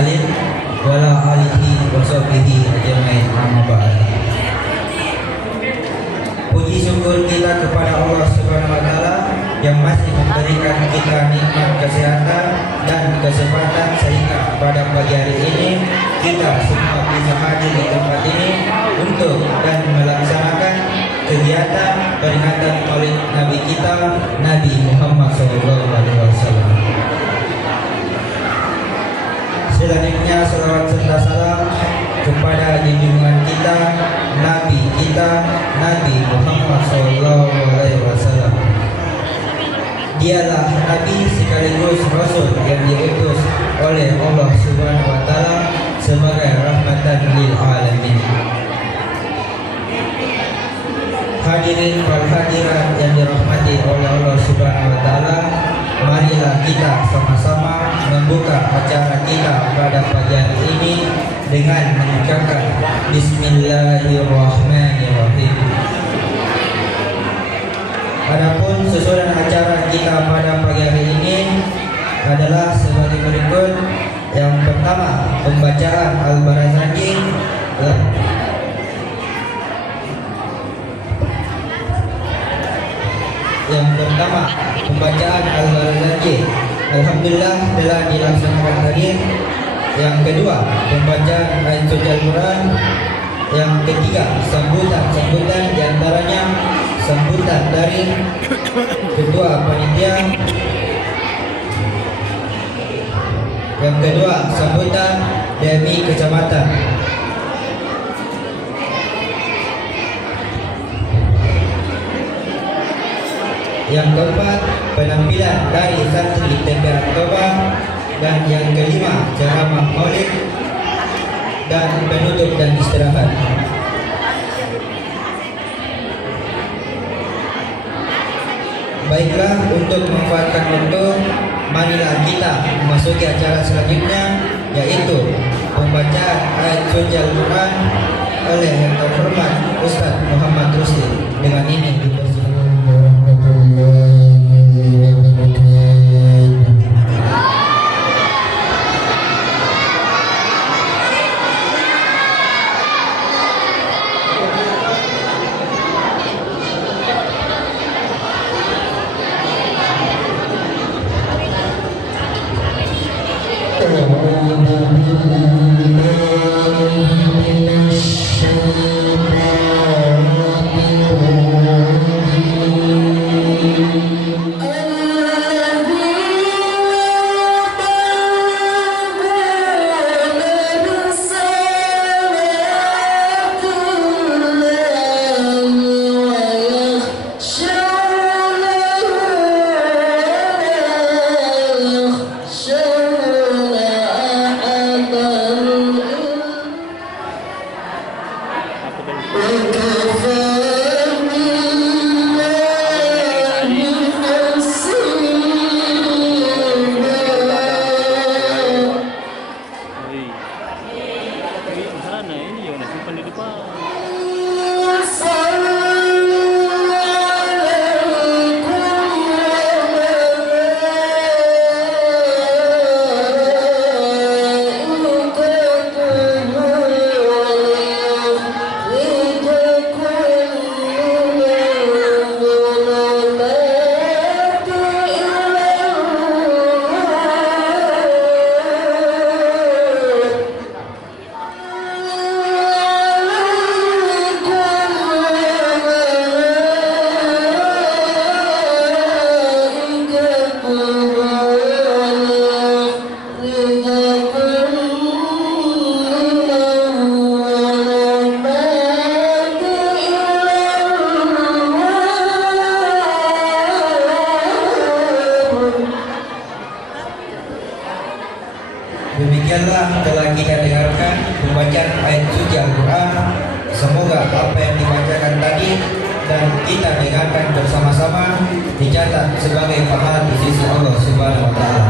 mursalin wa ala alihi wa sahbihi ajmain, amma ba'd. Puji syukur kita kepada Allah Subhanahu wa taala yang masih memberikan kita nikmat kesehatan dan kesempatan sehingga pada pagi hari ini kita semua bisa hadir di tempat ini untuk dan melaksanakan kegiatan peringatan Maulid Nabi kita Nabi Muhammad SAW. Selanjutnya salawat serta salam kepada junjungan kita Nabi Muhammad SAW. Dialah Nabi sekaligus Rasul yang diutus oleh Allah Subhanahu wa taala sebagai rahmatan lil alamin. Hadirin wal hadirat yang dirahmati oleh Allah Subhanahu wa taala, marilah kita sama-sama membuka acara kita pada pagi hari ini dengan mengucapkan Bismillahirrahmanirrahim. Adapun susunan acara kita pada pagi hari ini adalah sebagai berikut. Yang pertama, pembacaan Al-Barazanji. Alhamdulillah telah dilaksanakan tadi. Yang kedua, pembacaan ayat suci Al-Quran. Yang ketiga, sambutan diantaranya sambutan dari ketua panitia. Yang kedua, sambutan dari kecamatan. Yang keempat, penampilan dari santri Tenda Toba. Dan yang kelima, ceramah maulid dan penutup dan istirahat. Baiklah, untuk memanfaatkan waktu, marilah kita memasuki acara selanjutnya, yaitu pembacaan ayat suci Al-Quran oleh yang terhormat Ustaz Muhammad Rusdi. Dengan ini dipersilakan. Demikianlah telah kita dengarkan pembacaan ayat suci Al-Quran. Semoga apa yang dibacakan tadi dan kita dengarkan bersama-sama dicatat sebagai pahala di sisi Allah Subhanahu wa taala.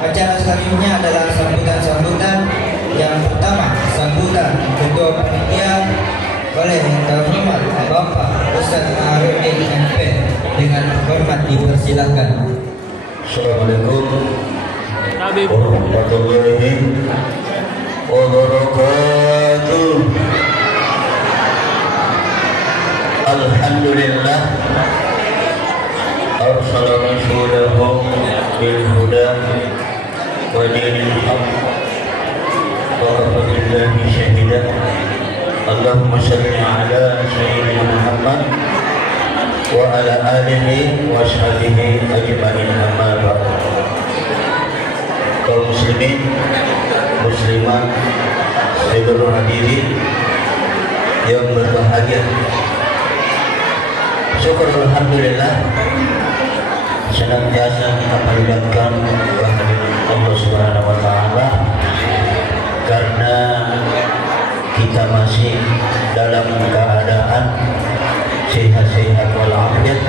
Acara selanjutnya adalah sambutan MP dengan hormat dipersilahkan. Assalamualaikum warahmatullahi wabarakatuh. Alhamdulillah arsala rasulahu bil huda wa dinil haq wa kafa billahi shahida. Allahumma shalli ala sayyidina Muhammad wa ala alihi wa ashabihi ajma'in, amma ba'd. Kaum muslimin muslimat seluruh hadirin yang berbahagia, syukur alhamdulillah senantiasa kita panjatkan kehadiran Allah Subhanahu wa taala karena kita masih dalam keadaan sehat-sehat walafiat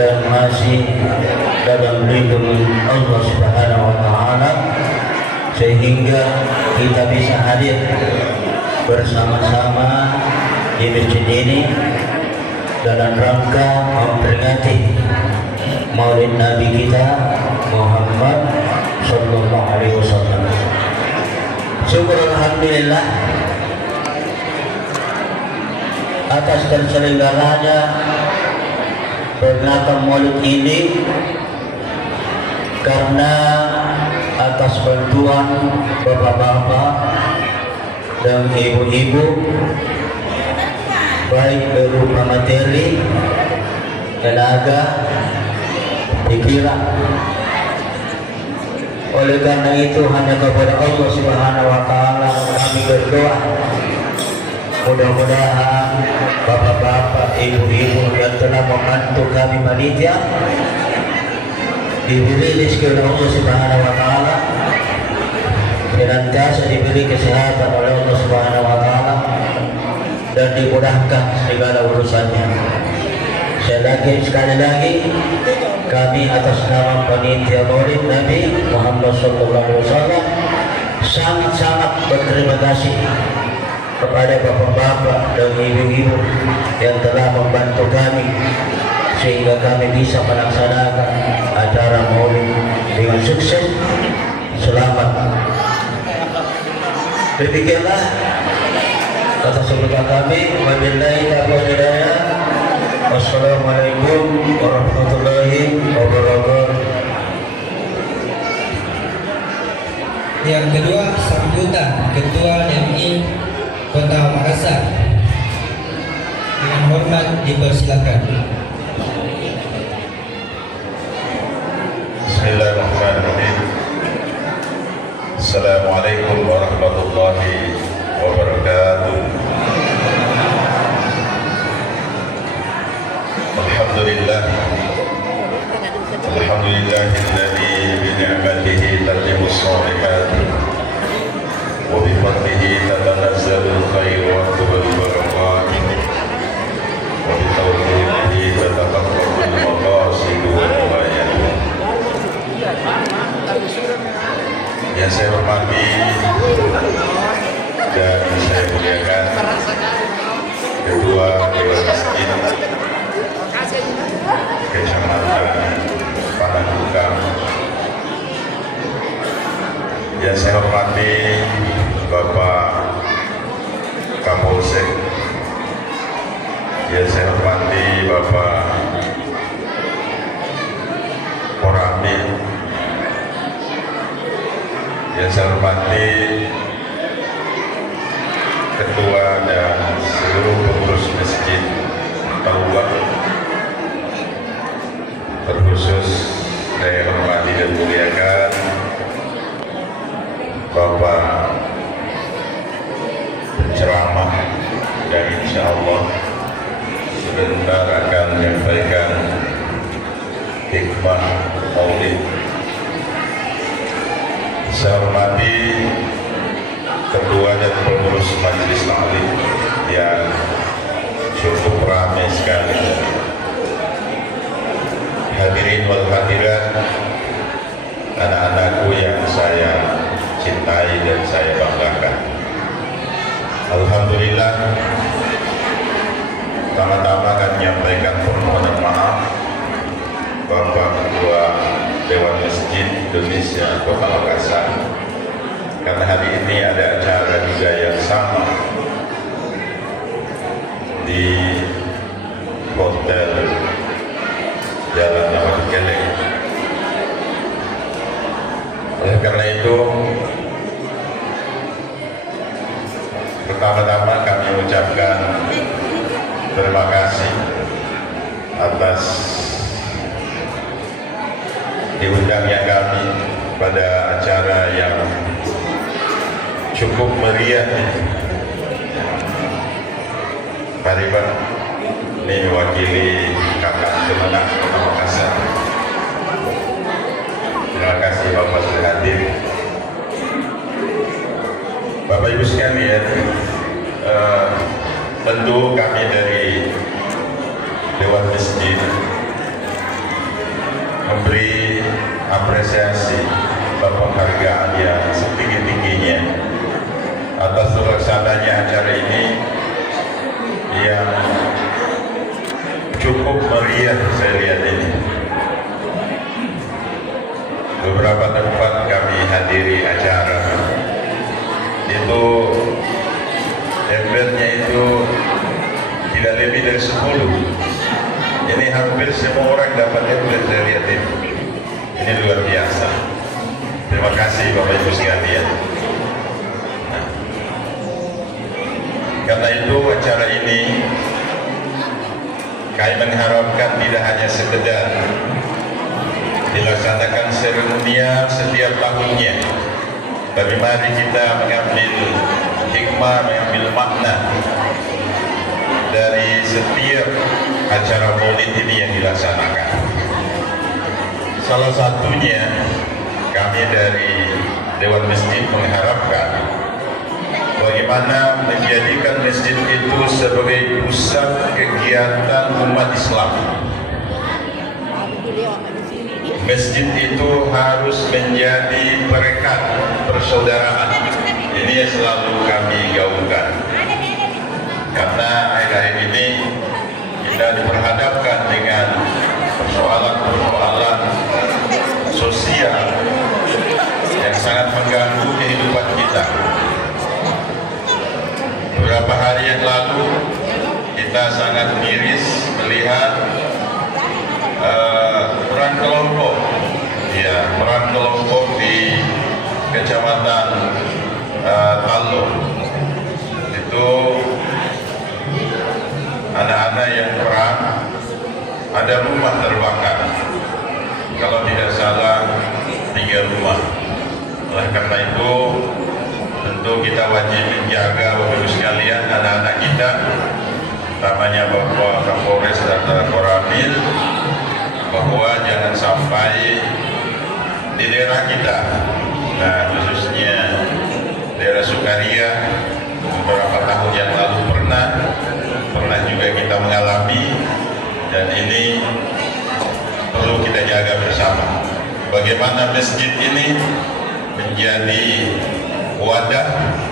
dan masih dalam lindungan Allah Subhanahu wa taala, sehingga kita bisa hadir bersama-sama di masjid ini dalam rangka memperingati Maulid Nabi kita Muhammad sallallahu alaihi wasallam. Syukur alhamdulillah atas terselenggaranya peringatan Maulid ini, karena atas bantuan bapak-bapak dan ibu-ibu, baik berupa materi, tenaga, pikiran. Oleh karena itu hanya kepada Allah Subhanahu wa taala kami berdoa, mudah-mudahan bapak-bapak, ibu-ibu yang telah membantu kami panitia diberi rezeki oleh Allah Subhanahu wa taala, senantiasa diberi kesehatan oleh Allah Subhanahu wa taala dan dimudahkan segala urusannya. Sekali lagi kami atas nama panitia Maulid Nabi Muhammad sallallahu alaihi wasallam sangat-sangat berterima kasih kepada bapak-bapak dan ibu-ibu yang telah membantu kami sehingga kami bisa melaksanakan acara Maulid dengan sukses. Selamat. Demikianlah kata sebutan kami. Wabillahi taufiq hidayah. Wassalamualaikum warahmatullahi wabarakatuh. Yang kedua, sambutan Ketua MI Kota Makassar. Dengan hormat dipersilakan. Bismillahirrahmanirrahim. Assalamualaikum warahmatullahi wabarakatuh. Alhamdulillah. Alhamdulillahilladzi bi ni'matihi tatimmus shalihat wa bi fadlihi tatanazzalul khairu wa tubul barakat wa bi tawfiqihi tataqabbal maqasid wal ghayat. Yang saya hormati dan saya muliakan Ketua Dewan Masjid Kecamatan Panakukang, yang saya hormati Bapak Kapolsek, yang saya hormati Bapak Koramil, yang saya hormati Ketua dan seluruh pengurus Masjid Taubat, terkhusus saya hormati dan muliakan Bapak penceramah dan insya Allah sebentar akan menyampaikan hikmah Maulid. Saya hormati Ketua dan pengurus Majelis Taklim yang cukup ramai sekali. Hadirin wal hadirat, anak-anakku yang saya cintai dan saya banggakan. Alhamdulillah, pertama-tama kami menyampaikan permohonan maaf Bapak Ketua Dewan Masjid Indonesia Kota Makassar, karena hari ini ada acara juga yang sama di Hotel Jalan Ahmad Keleng. Oleh karena itu, pertama-tama kami ucapkan terima kasih atas diundangnya kami pada acara yang cukup meriah ini. Mari Pak, ini mewakili kakak Kemenang Kota Makassar. Terima kasih Bapak sudah hadir. Bapak Ibu sekalian, tentu kami dari Dewan Masjid memberi apresiasi dan penghargaan yang setinggi-tingginya atas terlaksananya acara ini yang cukup meriah. Saya lihat ini beberapa tempat kami hadiri acara itu embernya itu tidak lebih dari 10. Ini hampir semua orang dapat ember. Saya lihat ini luar biasa. Terima kasih Bapak Ibu sekalian. Nah, karena itu acara ini kami mengharapkan tidak hanya sekedar dilaksanakan seremonial setiap tahunnya, tapi mari kita mengambil hikmah, mengambil makna dari setiap acara maulid ini yang dilaksanakan. Salah satunya kami dari Dewan Masjid mengharapkan bagaimana menjadikan masjid itu sebagai pusat kegiatan umat Islam. Masjid itu harus menjadi perekat persaudaraan. Ini yang selalu kami gaungkan. Karena akhir-akhir ini kita diperhadapkan dengan persoalan-persoalan sosial yang sangat mengganggu kehidupan kita. Beberapa hari yang lalu kita sangat miris melihat perang kelompok, perang kelompok di Kecamatan Talo. Itu anak-anak yang perang, ada rumah terbakar. Kalau tidak salah 3 rumah. Oleh karena itu tentu kita wajib menjaga Bapak Ibu sekalian anak-anak kita, utamanya Bapak Kapolres dan Koramil, bahwa jangan sampai di daerah kita, nah khususnya daerah Sukaria, beberapa tahun yang lalu pernah juga kita mengalami, dan ini perlu kita jaga bersama. Bagaimana masjid ini menjadi wadah,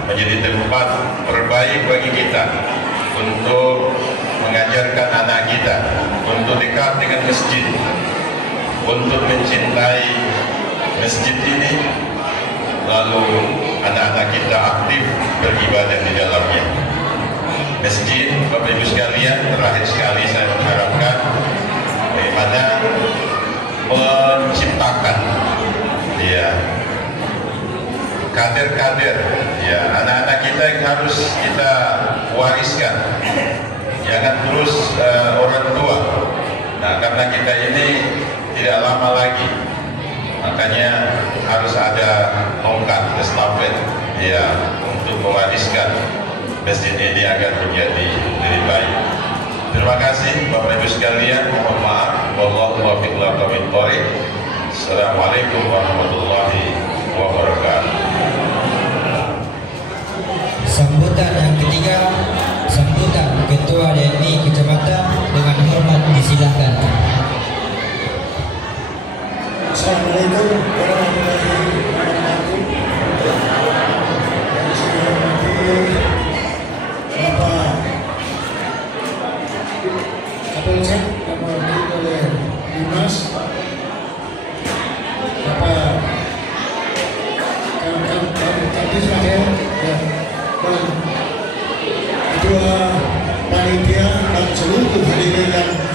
menjadi tempat terbaik bagi kita untuk mengajarkan anak kita untuk dekat dengan masjid, untuk mencintai masjid ini, lalu anak-anak kita aktif beribadah di dalamnya. Masjid, Bapak Ibu sekalian, terakhir sekali saya mengharapkan bagaimana menciptakan kader-kader, anak-anak kita yang harus kita wariskan. Jangan terus orang tua. Nah, karena kita ini tidak lama lagi, makanya harus ada tongkat estafet untuk mewariskan masjid ini agar menjadi lebih baik. Terima kasih Bapak Ibu sekalian. Mohon maaf. Wallahu taufiq wal hidayah. Assalamualaikum warahmatullahi wabarakatuh. Sambutan yang ketiga, sambutan Ketua DNI Kecamatan dengan hormat disilakan. Assalamualaikum warahmatullahi wabarakatuh. Yang saya hormati Bapak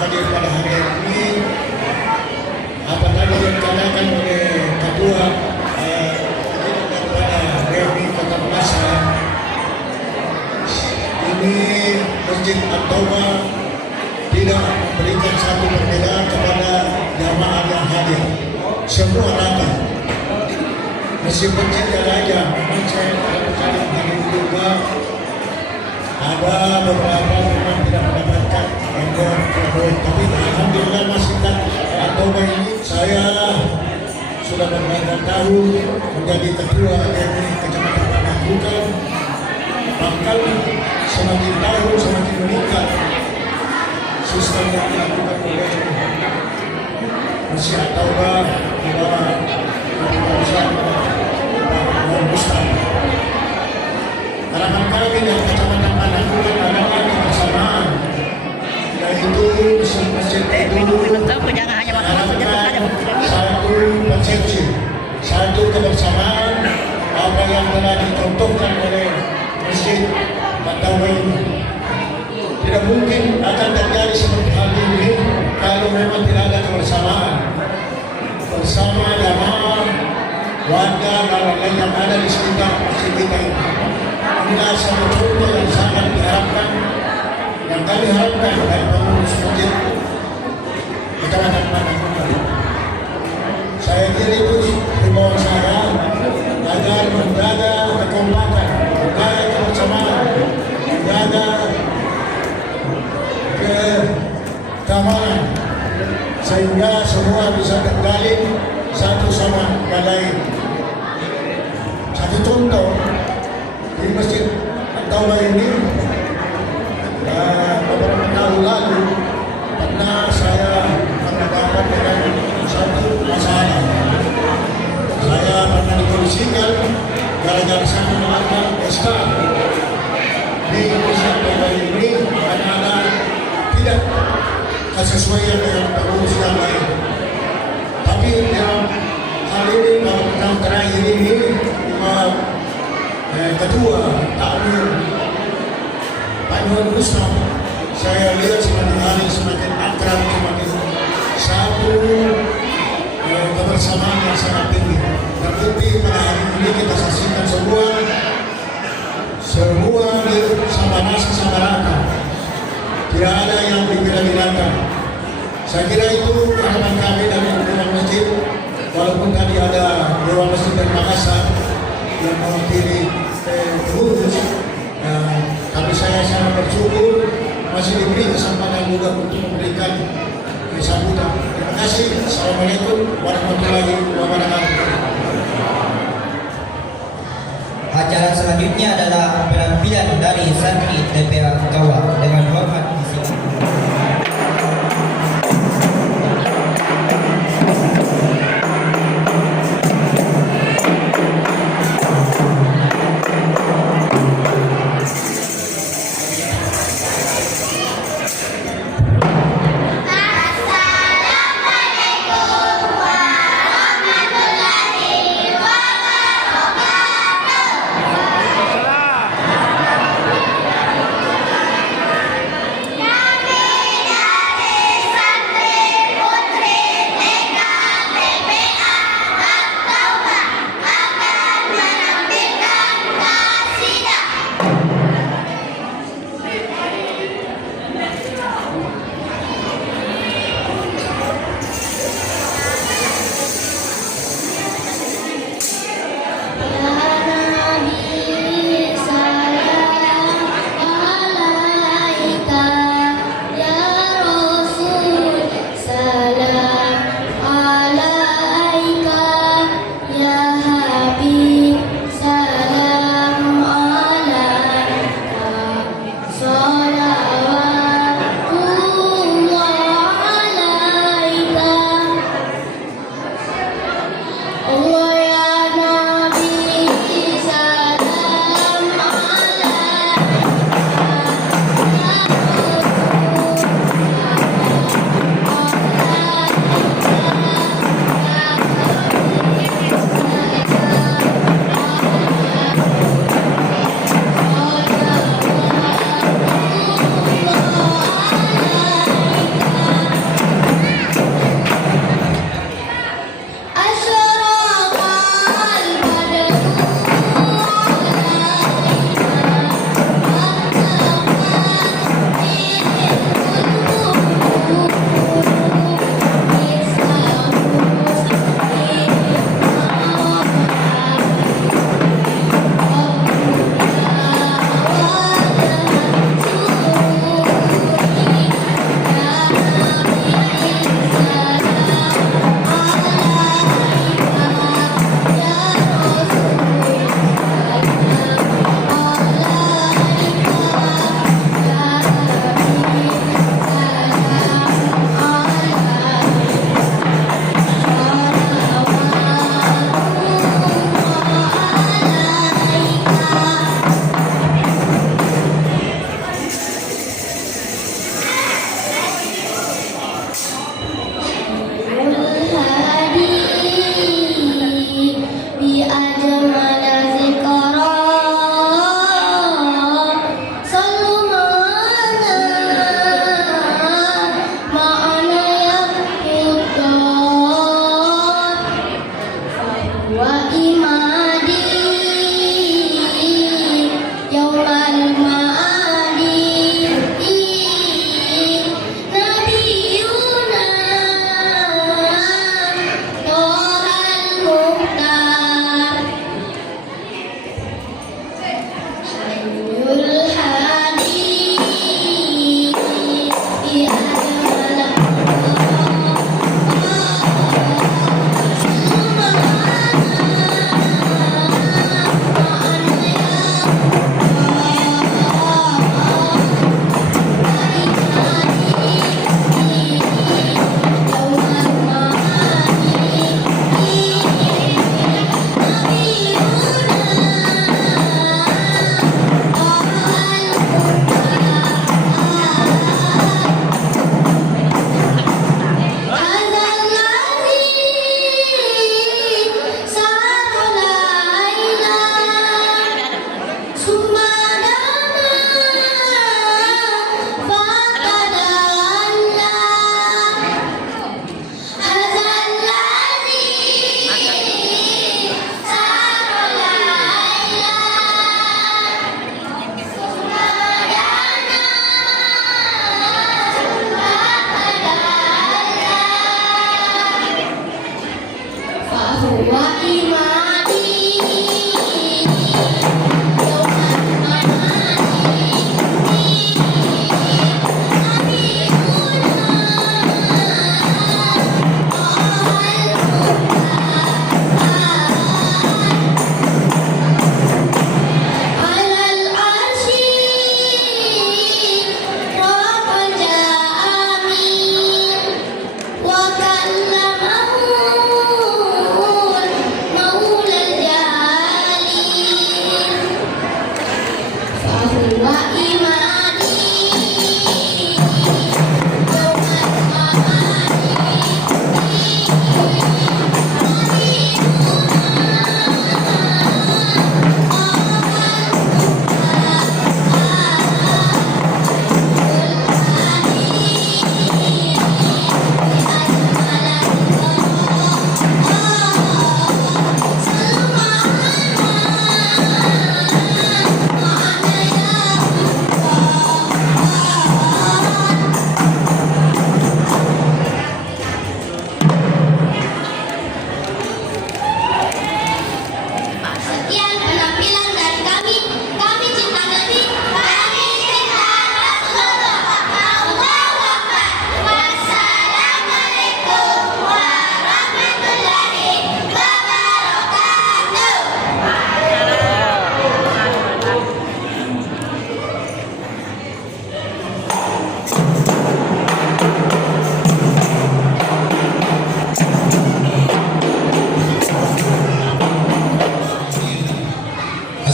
hadir pada hari ini. Apa tadi yang dikatakan oleh ketua daripada Reuni Kota Makassar, ini Masjid At-Taubah tidak memberikan satu perbedaan kepada jamaah yang hadir. Semua rata. Meskipun tidak aja, memang saya kali hadir juga ada beberapa memang tidak mendapatkan embor, tapi alhamdulillah Masjid At-Taubah ini saya sudah berbagai tahun menjadi ketua RW Kecamatan Panakukan. Bahkan semakin tahun semakin meningkat sistem yang dilakukan oleh Masjid At-Taubah di bawah kepemimpinan Pak Ustaz. Harapan kami dari Kecamatan Panakukan adalah kebersamaan, yaitu masjid itu harapkan satu persepsi, satu kebersamaan apa yang telah dicontohkan oleh Masjid At-Taubah ini. Tidak mungkin akan terjadi seperti hal ini kalau memang tidak ada kebersamaan bersama jamaah, warga dan lain yang ada di sekitar masjid kita ini. Inilah satu contoh yang sangat diharapkan, yang kami harapkan dari pengurus masjid Kecamatan Panakukan. Saya kira itu himbauan saya agar menjaga kekompakan, menjaga kebersamaan, menjaga keamanan, sehingga semua bisa terjalin satu sama lain. Satu contoh di Masjid At-Taubah ini beberapa tahun lalu pernah saya berhadapan dengan satu masalah. Saya pernah dipolisikan gara-gara saya melanggar SK di Masjid At-Taubah ini karena ada tidak kesesuaian dengan pengurus yang lain. Tapi dalam hal ini tahun terakhir ini ketua takmir Pak Nur Muslim, saya lihat semakin hari semakin akrab, semakin satu kebersamaan yang sangat tinggi. Terbukti pada hari ini kita saksikan semua sama nasi sama rata. Tidak ada yang dibeda-bedakan. Saya kira itu harapan kami dari Dewan Masjid. Walaupun tadi ada Dewan Masjid dari Makassar yang mewakili pengurus, tapi saya sangat bersyukur masih diberi kesempatan juga untuk memberikan sambutan. Terima kasih. Assalamualaikum warahmatullahi wabarakatuh. Acara selanjutnya adalah penampilan dari santri TPA Kawah. Dengan hormat disilakan.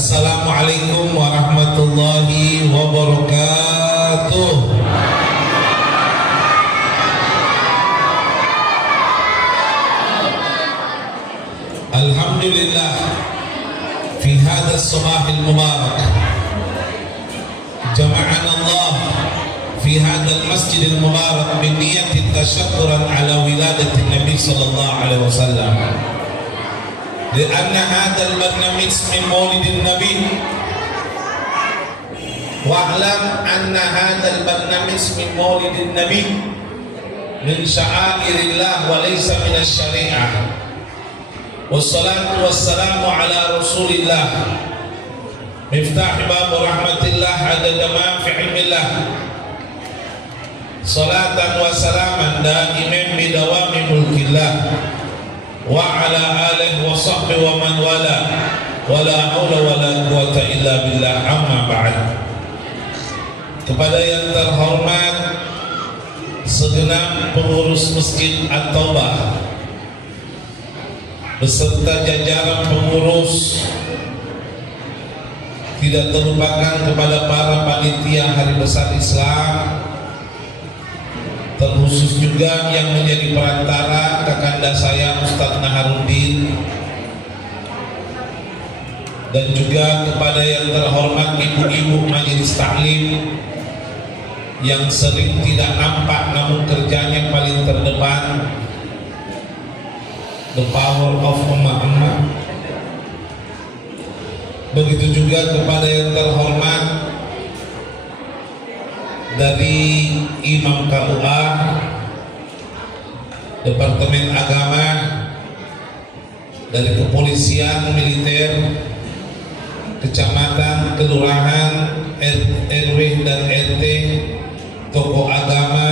Assalamualaikum warahmatullahi wabarakatuh. Alhamdulillah fi hadha as-sabah al-mubarak jama'ana Allah fi hadha al-masjid al-mubarak bi niyyati tashakkuran ala wiladati Nabi sallallahu alaihi wasallam. لأن هذا البرنامج من مولد النبي واعلم أن هذا البرنامج من مولد النبي من شعائر الله وليس من الشريعة والصلاة والسلام على رسول الله مفتاح باب رحمة الله عدد ما في علم الله صلاة وسلاما دائما بدوام ملك الله وعلى آله وصحبه ومن والاه ولا حول ولا قوة إلا بالله amma ba'd. Kepada yang terhormat segenap pengurus Masjid At-Taubah beserta jajaran pengurus, tidak terlupakan kepada para panitia Hari Besar Islam, terkhusus juga yang menjadi perantara kakanda saya Ustadz Naharuddin, dan juga kepada yang terhormat ibu-ibu majelis taklim yang sering tidak nampak namun kerjanya paling terdepan, the power of emak-emak. Begitu juga kepada yang terhormat dari Imam KUA, Departemen Agama, dari Kepolisian Militer, Kecamatan, Kelurahan, RW dan RT, tokoh agama,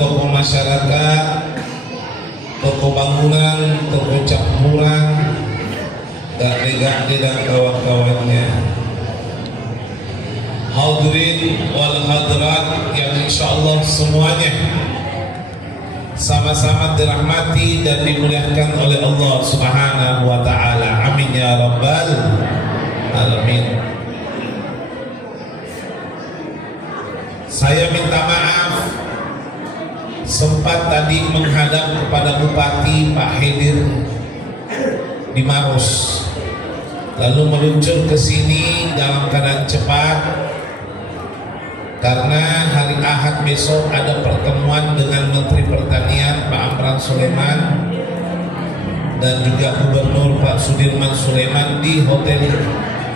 tokoh masyarakat, tokoh bangunan, tokoh campuran, gade-gade dan kawan-kawannya. Hadirin wal hadirat yang insyaallah semuanya sama-sama dirahmati dan dimuliakan oleh Allah Subhanahu wa taala. Amin ya rabbal alamin. Saya minta maaf sempat tadi menghadap kepada Bupati Pak Hedir di Maros, lalu meluncur ke sini dalam keadaan cepat karena hari Ahad besok ada pertemuan dengan Menteri Pertanian Pak Amran Sulaiman dan juga Gubernur Pak Sudirman Sulaiman di Hotel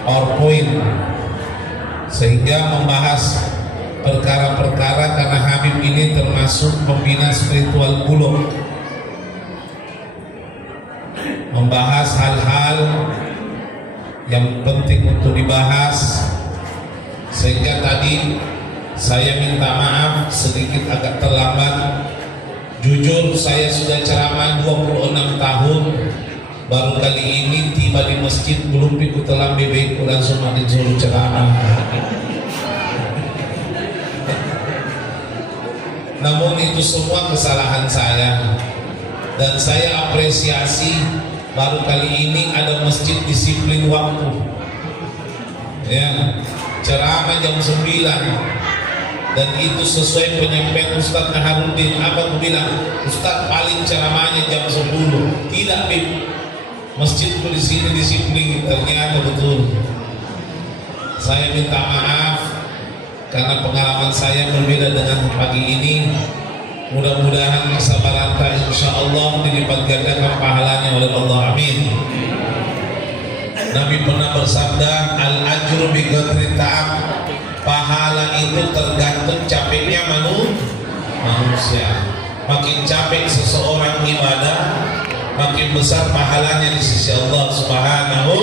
Orpoint, sehingga membahas perkara-perkara karena Habib ini termasuk pembina spiritual Bulog, membahas hal-hal yang penting untuk dibahas, sehingga tadi saya minta maaf sedikit agak terlambat. Jujur saya sudah ceramah 26 tahun, baru kali ini tiba di masjid belum pikul telam bebekku langsung disuruh ceramah. Namun itu semua kesalahan saya, dan saya apresiasi baru kali ini ada masjid disiplin waktu. Ya, ceramah jam 9 dan itu sesuai penyampaian Ustadz Naharuddin. Apa aku bilang? Ustadz paling ceramahnya jam 10. Tidak, Bib. Masjidku di sini disiplin, ternyata betul. Saya minta maaf karena pengalaman saya berbeda dengan pagi ini. Mudah-mudahan kesabaran kita insyaallah dilipat gandakan pahalanya oleh Allah. Amin. Nabi pernah bersabda, al-ajru bi qadri ta'ab. Pahala itu tergantung capeknya manusia. Makin capek seseorang ibadah, makin besar pahalanya di sisi Allah Subhanahu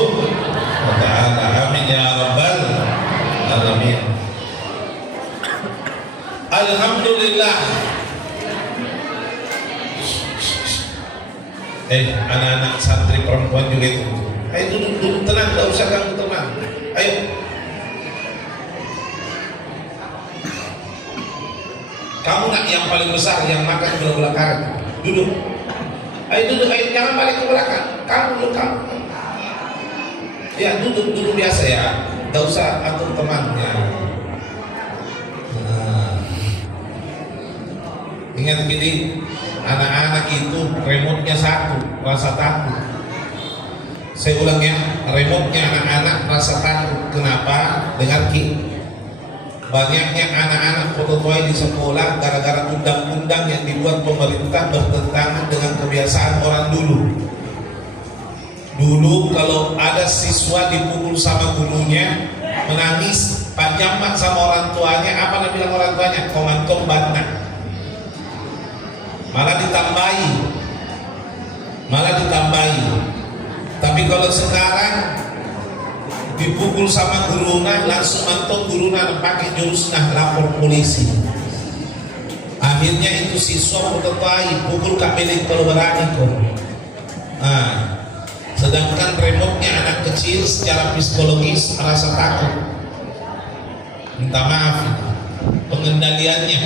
wa ta'ala. Amin ya rabbal alamin. Alhamdulillah. Anak-anak santri perempuan juga itu. Ayo duduk tenang, gak usah kamu tenang. Ayo. Kamu nak yang paling besar yang makan belah-belah karet. Duduk. Ayo duduk, ayo jangan balik ke belakang. Kamu duduk kamu. Ya duduk biasa ya, nggak usah atur temannya. Ingat gini, anak-anak itu remote-nya satu, rasa takut. Saya ulang ya, remote-nya anak-anak rasa takut. Kenapa? Dengar Ki, banyaknya anak-anak foto-foto di sekolah gara-gara undang-undang yang dibuat pemerintah bertentangan dengan kebiasaan orang dulu. Dulu kalau ada siswa dipukul sama gurunya, menangis, pajamat sama orang tuanya, apa yang bilang orang tuanya? Komantong batna. Malah ditambahi. Tapi kalau sekarang dipukul sama guruna, langsung mantong guruna pakai jurus lapor polisi. Akhirnya itu siswa berkata, pukul kabelik kalau berani kok. Sedangkan remote-nya anak kecil secara psikologis merasa takut. Minta maaf, pengendaliannya.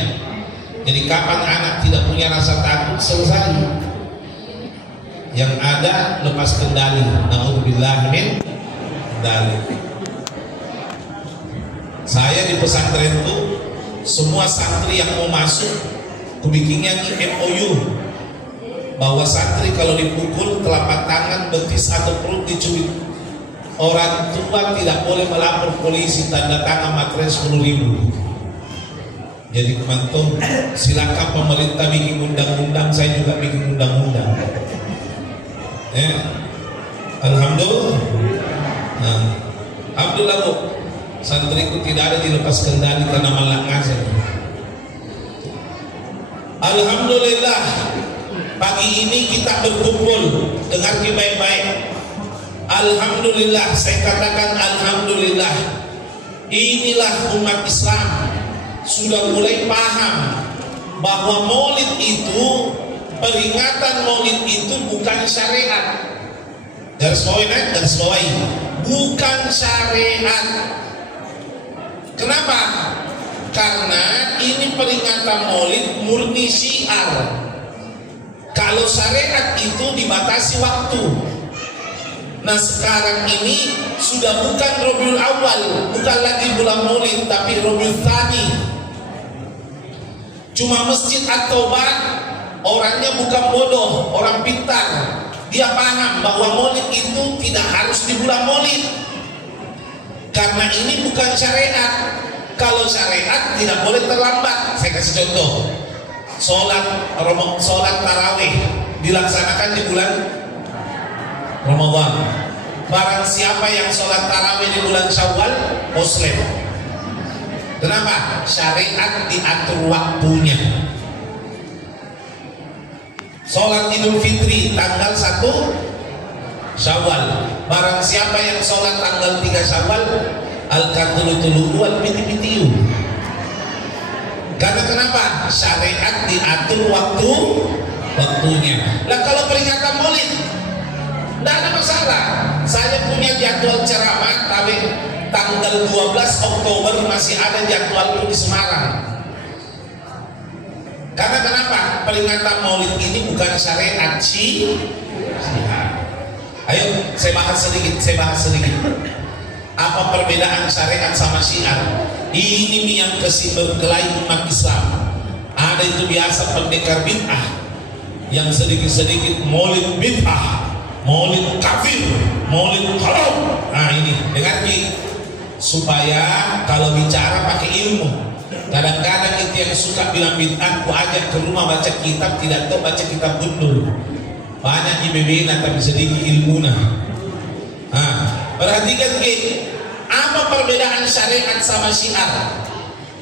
Jadi kapan anak tidak punya rasa takut, selesai. Yang ada lepas kendali. Na'udzubillah min dzalik. Saya di pesantren itu semua santri yang mau masuk kubikinnya di MOU bahwa santri kalau dipukul telapak tangan, betis atau perut dicubit, orang tua tidak boleh melapor polisi, tanda tangan materai 10.000. Jadi teman-teman, silakan pemerintah bikin undang-undang, saya juga bikin undang-undang. Alhamdulillah. Alhamdulillah Bu, santriku tidak ada dilepas kendali karena malah ngajar. Alhamdulillah, pagi ini kita berkumpul, dengar baik-baik. Alhamdulillah, saya katakan alhamdulillah. Inilah umat Islam sudah mulai paham bahwa maulid itu, peringatan maulid itu bukan syariat. Garis bawahi, bukan syariat. Kenapa? Karena ini peringatan maulid murni syiar. Kalau syariat itu dibatasi waktu. Nah sekarang ini sudah bukan Rabiul Awal, bukan lagi bulan maulid, tapi Rabiul Tsani. Cuma Masjid At-Taubah orangnya bukan bodoh, orang pintar. Dia paham bahwa maulid itu tidak harus di bulan maulid. Karena ini bukan syariat. Kalau syariat tidak boleh terlambat. Saya kasih contoh. Sholat tarawih dilaksanakan di bulan Ramadan. Barang siapa yang sholat tarawih di bulan Syawal, Muslim. Kenapa? Syariat diatur waktunya. Sholat Idul Fitri tanggal 1 Syawal. Barang siapa yang sholat tanggal 3 Syawal, al-katulu wal piti-pitiu. Karena kenapa? Syariat diatur waktunya. Lah kalau peringatan maulid, tidak ada masalah. Saya punya jadwal ceramah, tapi tanggal 12 Oktober masih ada jadwal di Semarang. Karena kenapa? Peringatan maulid ini bukan syariat syiar. Ayo saya bahas sedikit. Apa perbedaan syariat sama syiar? Ini yang berkelahi umat Islam. Ada itu biasa pendekar bid'ah yang sedikit-sedikit maulid bid'ah, maulid kafir, maulid haram. Nah ini dengar Ki, supaya kalau bicara pakai ilmu. Kadang-kadang itu yang suka bilang bid'ah, ku ajak ke rumah baca kitab, tidak tahu baca kitab gundul. Banyak IBB tapi sedikit ilmuna. Perhatikan Ki, apa perbedaan syariat sama syiar?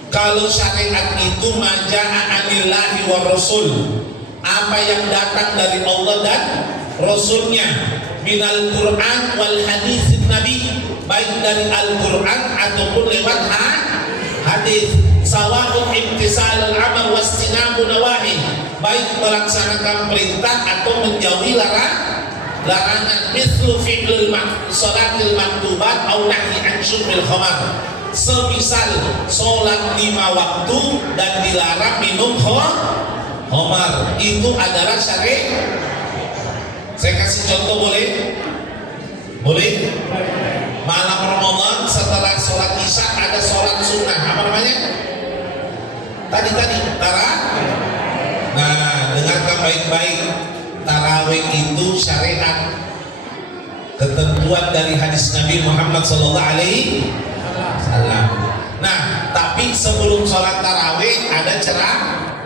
Kalau syariat itu maja'a anillahi wa rasul, apa yang datang dari Allah dan Rasulnya, minal Quran wal hadis Nabi, baik dari Al-Quran ataupun lewat hadis. Sawa'un imtisal al-amal wastinabu nawahi, baik melaksanakan perintah atau menjauhi larangan. Mithlu fi'lil salatil maktubat au nahyi an syurbil khamar, semisal sholat 5 waktu dan dilarang minum khamar, itu adalah syariat. Saya kasih contoh boleh? malam Ramadan setelah sholat isya ada sholat sunnah. Apa namanya? Tadi Nah, dengarkan baik-baik. Tarawih itu syariat, ketentuan dari hadis Nabi Muhammad SAW. Nah, tapi sebelum sholat tarawih ada ceramah.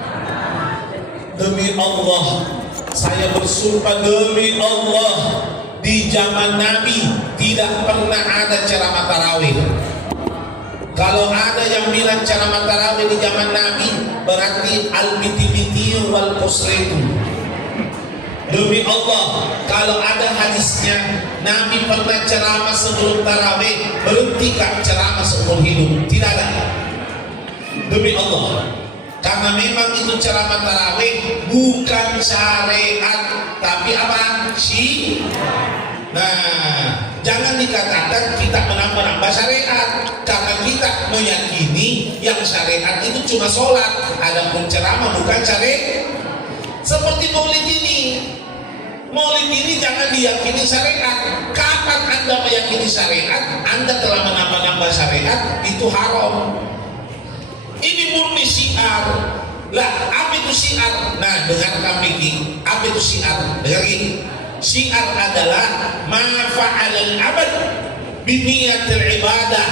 Demi Allah, saya bersumpah demi Allah, di zaman Nabi tidak pernah ada ceramah tarawih. Kalau ada yang bilang ceramah tarawih di zaman Nabi, berarti al-biti-biti wal qusritu. Demi Allah, kalau ada hadisnya Nabi pernah ceramah sebelum tarawih, berhentikah ceramah seumur hidup? Tidak ada. Demi Allah, karena memang itu ceramah tarawih bukan syariat, tapi apa? Nah, jangan dikatakan kita menambah-nambah syariat, karena kita meyakini yang syariat itu cuma sholat, adapun ceramah bukan syariat. Seperti Maulid ini jangan diyakini syariat. Kapan Anda meyakini syariat, Anda telah menambah-nambah syariat, itu haram. Ini murni syiar. Lah, apa itu syiar? Nah, dengarkan Miki. Apa itu syiar? Dengar ini. Syiar adalah ma fa'alal abad biniyatil ibadah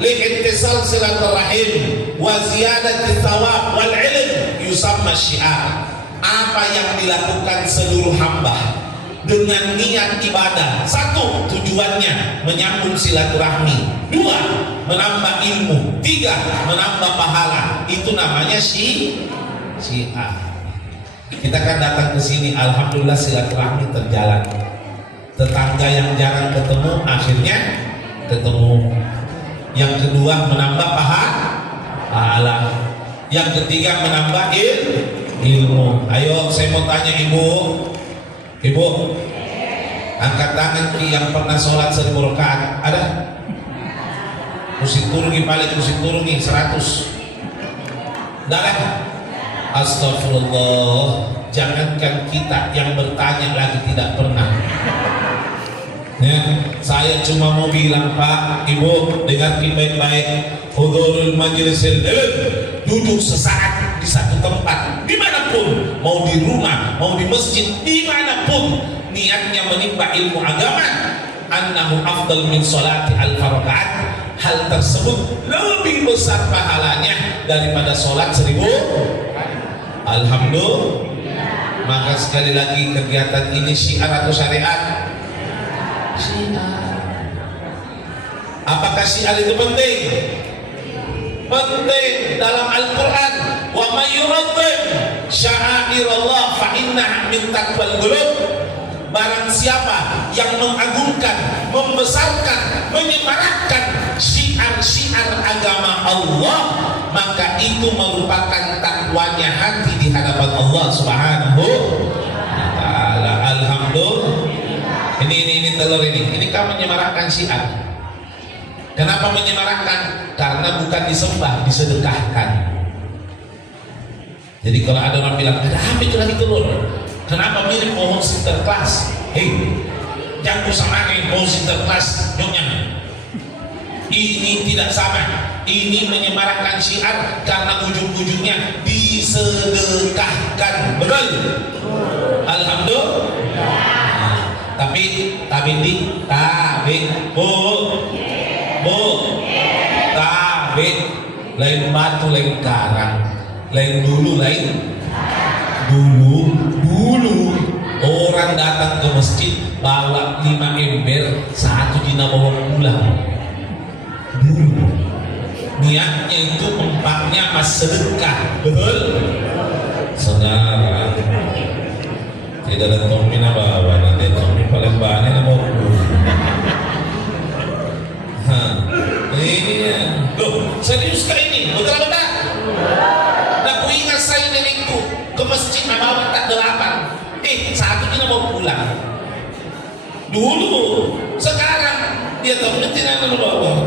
li'ittisal silaturahim wa ziyadatil thawab wal ilm yusamma syiar. Apa yang dilakukan seluruh hamba dengan niat ibadah. Satu, tujuannya menyambung silaturahmi. Dua, menambah ilmu. Tiga, menambah pahala. Itu namanya syiar. Kita kan datang ke sini, alhamdulillah silaturahmi terjalan. Tetangga yang jarang ketemu akhirnya ketemu. Yang kedua menambah pahala. Yang ketiga menambah ilmu. Ayo saya mau tanya ibu, angkat tangan yang pernah sholat 1000 rakaat. Ada? Mesti turungi paling, mesti turungi 100. Dah. Astagfirullah. Jangankan kita yang bertanya lagi tidak pernah. Ya, saya cuma mau bilang Pak, Ibu, dengarkan baik-baik. Hudurul majlisil ilm, duduk sesaat di satu tempat, dimanapun, mau di rumah, mau di masjid, dimanapun, niatnya menimba ilmu agama, annahu afdal min sholati al-farakaat. Hal tersebut lebih besar pahalanya daripada sholat 1000. Alhamdulillah. Maka sekali lagi kegiatan ini syiar atau syariat? Syiar. Apakah syiar itu penting? Penting. Dalam Al-Quran, wa may yu'azzim sya'airallah fa innaha min taqwal qulub. Barang siapa yang mengagungkan, membesarkan, menyemarakkan syiar-syiar agama Allah, maka itu merupakan takwanya hati di hadapan Allah Subhanahu wa ta'ala. Alhamdulillah. Ini telur ini kamu menyemarakkan syiar. Kenapa menyemarakkan? Karena bukan disembah, disedekahkan. Jadi kalau ada orang bilang, ada apa itu lagi telur? Kenapa mirip pohon sinterklas? Hei, jangan samain pohon sinterklas nyonya. Ini tidak sama. Ini menyemarakkan syiar karena ujung-ujungnya disedekahkan. Betul? Alhamdulillah. Tapi tabik lain batu lain karang, lain dulu orang datang ke masjid bawa 5 ember, 1 dina bawa pulang. Dulu niatnya itu empatnya mas sedekah. Betul? Saudara tidak ada tomina bawa nanti tomi paling banyak na bawa ini ya. Loh, serius kah ini? Betul-betul? Nah, ku ingat saya nenekku ke masjid membawa tak 8. 1 dia mau pulang. Dulu, sekarang dia tahu nanti nana bawa.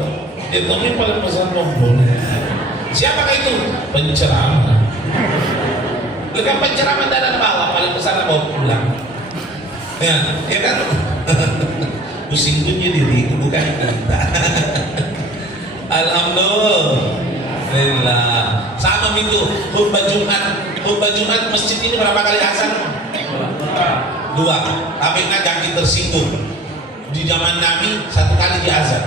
Dia tahu ini paling pesan nombor. Siapakah itu? Penceramah. Lekas penceramah dan bawa paling pesan bawa pulang. Ya kan? Pusing itu diriku bukan kita. Alhamdulillah. Sama itu khutbah Jumat masjid ini berapa kali azan? 2. Tapi jangan tersinggung. Di zaman Nabi 1 kali di azan.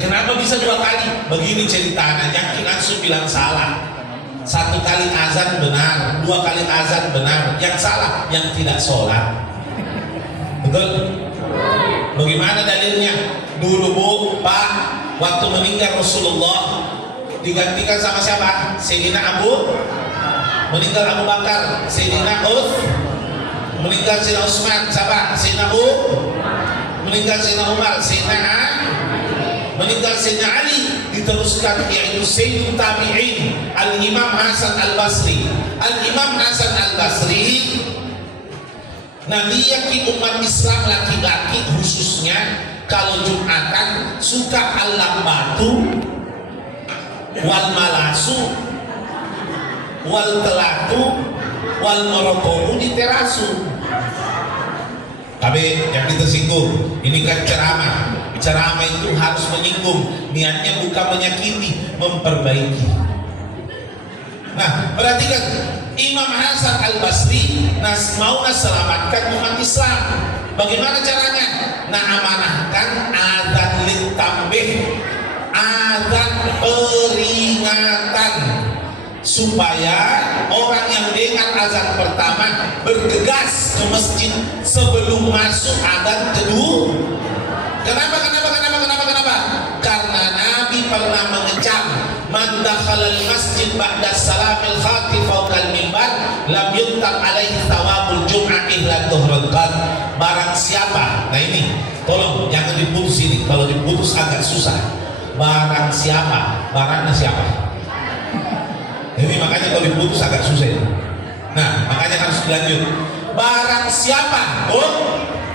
Kenapa bisa 2 kali? Begini ceritanya, jangan langsung bilang salah. 1 kali azan benar, 2 kali azan benar. Yang salah yang tidak sholat. Betul? Bagaimana dalilnya? Dulu Bu, Pak, waktu meninggal Rasulullah digantikan sama siapa? Sayyidina Abu. Meninggal Abu Bakar, Sayyidina meninggal Sayyidina Utsman, siapa? Sayyidina Abu. Meninggal Sayyidina Umar, Sayyidina meninggal Sayyidina Ali. Diteruskan yaitu Sayyidul Tabi'in Al-Imam Hasan Al-Basri. Al-Imam Hasan Al-Basri naliyaki umat Islam laki-laki khususnya kalau Jumatan suka alam batu wal malasu wal telatu wal merokok di terasu. Tapi yang tersinggung, ini kan ceramah. Ceramah itu harus menyinggung, niatnya bukan menyakiti, memperbaiki. Nah, perhatikan Imam Hasan Al-Basri mau selamatkan umat Islam. Bagaimana caranya? Nah, amanahkan adzan litambih, adzan peringatan, supaya orang yang dengar azan pertama bergegas ke masjid sebelum masuk adzan kedua. Kenapa? Karena Nabi pernah mengecam, man dakhalal masjid ba'da salamil khatib fawqal mimbar lam yuntab alaihi thawabul jum'ah illa dhuhrul qad. Barang siapa, nah ini tolong jangan diputus ini, kalau diputus agak susah. Barang siapa, barangnya siapa? Ini makanya kalau diputus agak susah. Nah, makanya harus dilanjut. Barang siapa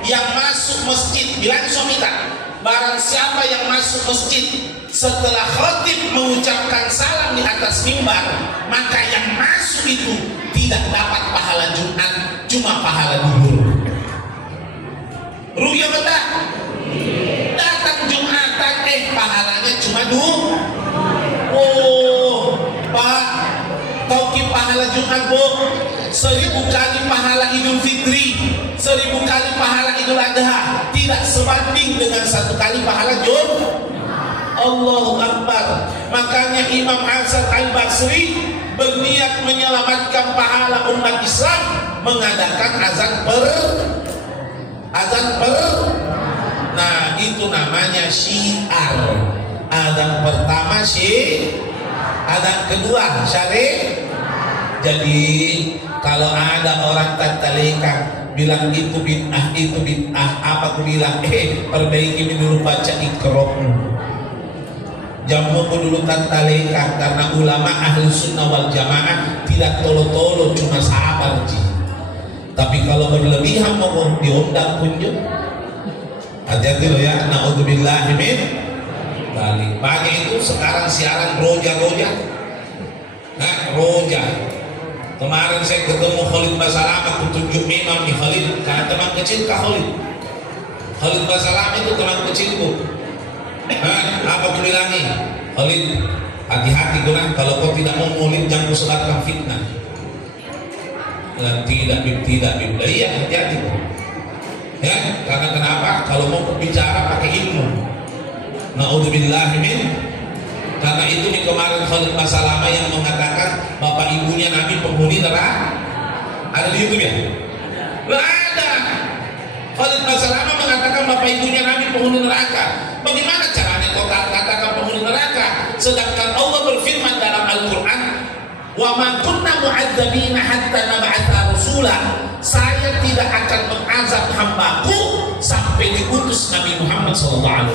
yang masuk masjid, bilang suamita, barang siapa yang masuk masjid setelah khatib mengucapkan salam di atas mimbar, maka yang masuk itu tidak dapat pahala Jumat, cuma pahala duhur. Ruya betul? Datang Jumatan, pahalanya cuma duhur. Oh, Pak, tahu pahala Jumat Bu? 1000 kali pahala Idul Fitri, 1000 kali pahala Idul Adha, tidak sebanding dengan 1 kali pahala Jumat. Allahu Akbar. Makanya Imam Hasan Al-Basri berniat menyelamatkan pahala umat Islam, mengadakan azan per. Nah, itu namanya syiar. Azan pertama azan kedua syari. Jadi kalau ada orang tatalika bilang itu bid'ah, apa aku bilang? Perbaiki dulu baca Iqra'. Jamu dulu tatalika, karena ulama ahli sunnah wal jamaah tidak tolo-tolo, cuma sabar ji. Tapi kalau berlebihan mau diundang kunjung, hati-hati loh ya. Naudzubillahi min dzalik. Banyak itu sekarang siaran roja. Nah, roja. Kemarin saya ketemu Khalid Basalam, aku tunjuk imam nih Khalid, karena teman kecil Kak Khalid Basalam itu teman kecilku. Apa aku bilangi? Khalid, hati-hati kurang, kalau kau tidak mau maulid jangan kau sebarkan fitnah. Tidak, iya hati-hati. Ya, karena kenapa? Kalau mau berbicara pakai ilmu. Naudzubillahi min. Karena itu nih kemarin Khalid Basalam yang mengatakan bapak ibunya Nabi penghuni neraka. Ada di YouTube ya? Nggak ada. Khalid Basalam mengatakan bapak ibunya Nabi penghuni neraka. Bagaimana caranya kau katakan penghuni neraka? Sedangkan Allah berfirman dalam Al-Quran, wa ma kunna mu'adzabina hatta nab'atha rasula. Saya tidak akan mengazab hambaku sampai diutus Nabi Muhammad SAW.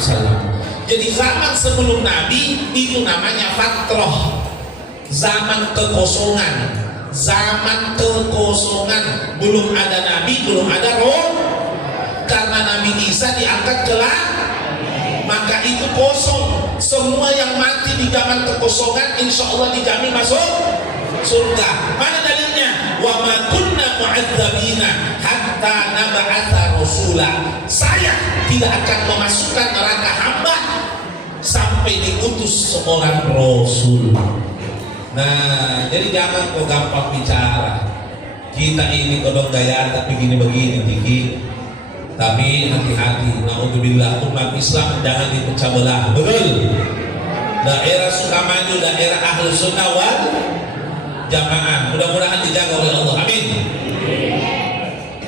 Jadi zaman sebelum Nabi itu namanya fatrah, zaman kekosongan. Belum ada Nabi, belum ada roh. Karena Nabi Isa diangkat ke langit, maka itu kosong. Semua yang mati di zaman kekosongan insya Allah dijamin masuk surga. Mana dalilnya? Wa ma kunna mu'adzabina hatta hatta nab'atha rasula. Saya tidak akan memasukkan neraka hamba sampai diutus seorang rasul. Nah, jadi jangan kau gampang bicara. Kita ini kodok gaya tapi begini dikit. Tapi hati-hati, naudzubillah, umat Islam jangan dipecah belah. Betul? Daerah Sukamaju, daerah Ahlus Sunnah wal Jamaah. Mudah-mudahan dijaga oleh Allah. Amin.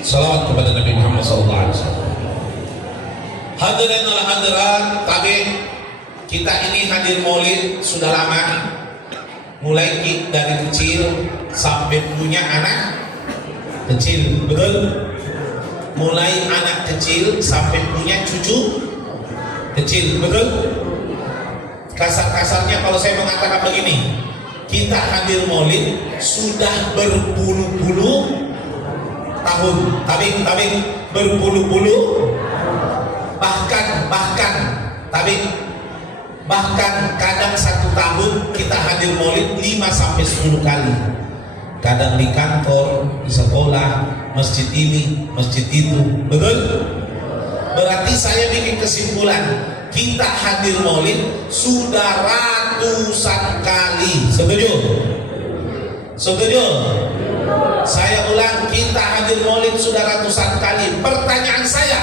Salawat kepada Nabi Muhammad SAW. Hadirin wal hadirat, tapi kita ini hadir maulid sudah lama. Mulai dari kecil sampai punya anak kecil, betul? Mulai anak kecil sampai punya cucu kecil, betul? Kasar-kasarnya kalau saya mengatakan begini, kita hadir maulid sudah berpuluh-puluh tahun, tabik berpuluh-puluh, bahkan kadang satu tahun kita hadir maulid 5-10 kali. Kadang di kantor, di sekolah, masjid ini, masjid itu, betul? Berarti saya bikin kesimpulan, kita hadir maulid sudah ratusan kali. Setuju? Setuju? Saya ulang, kita hadir maulid sudah ratusan kali. Pertanyaan saya,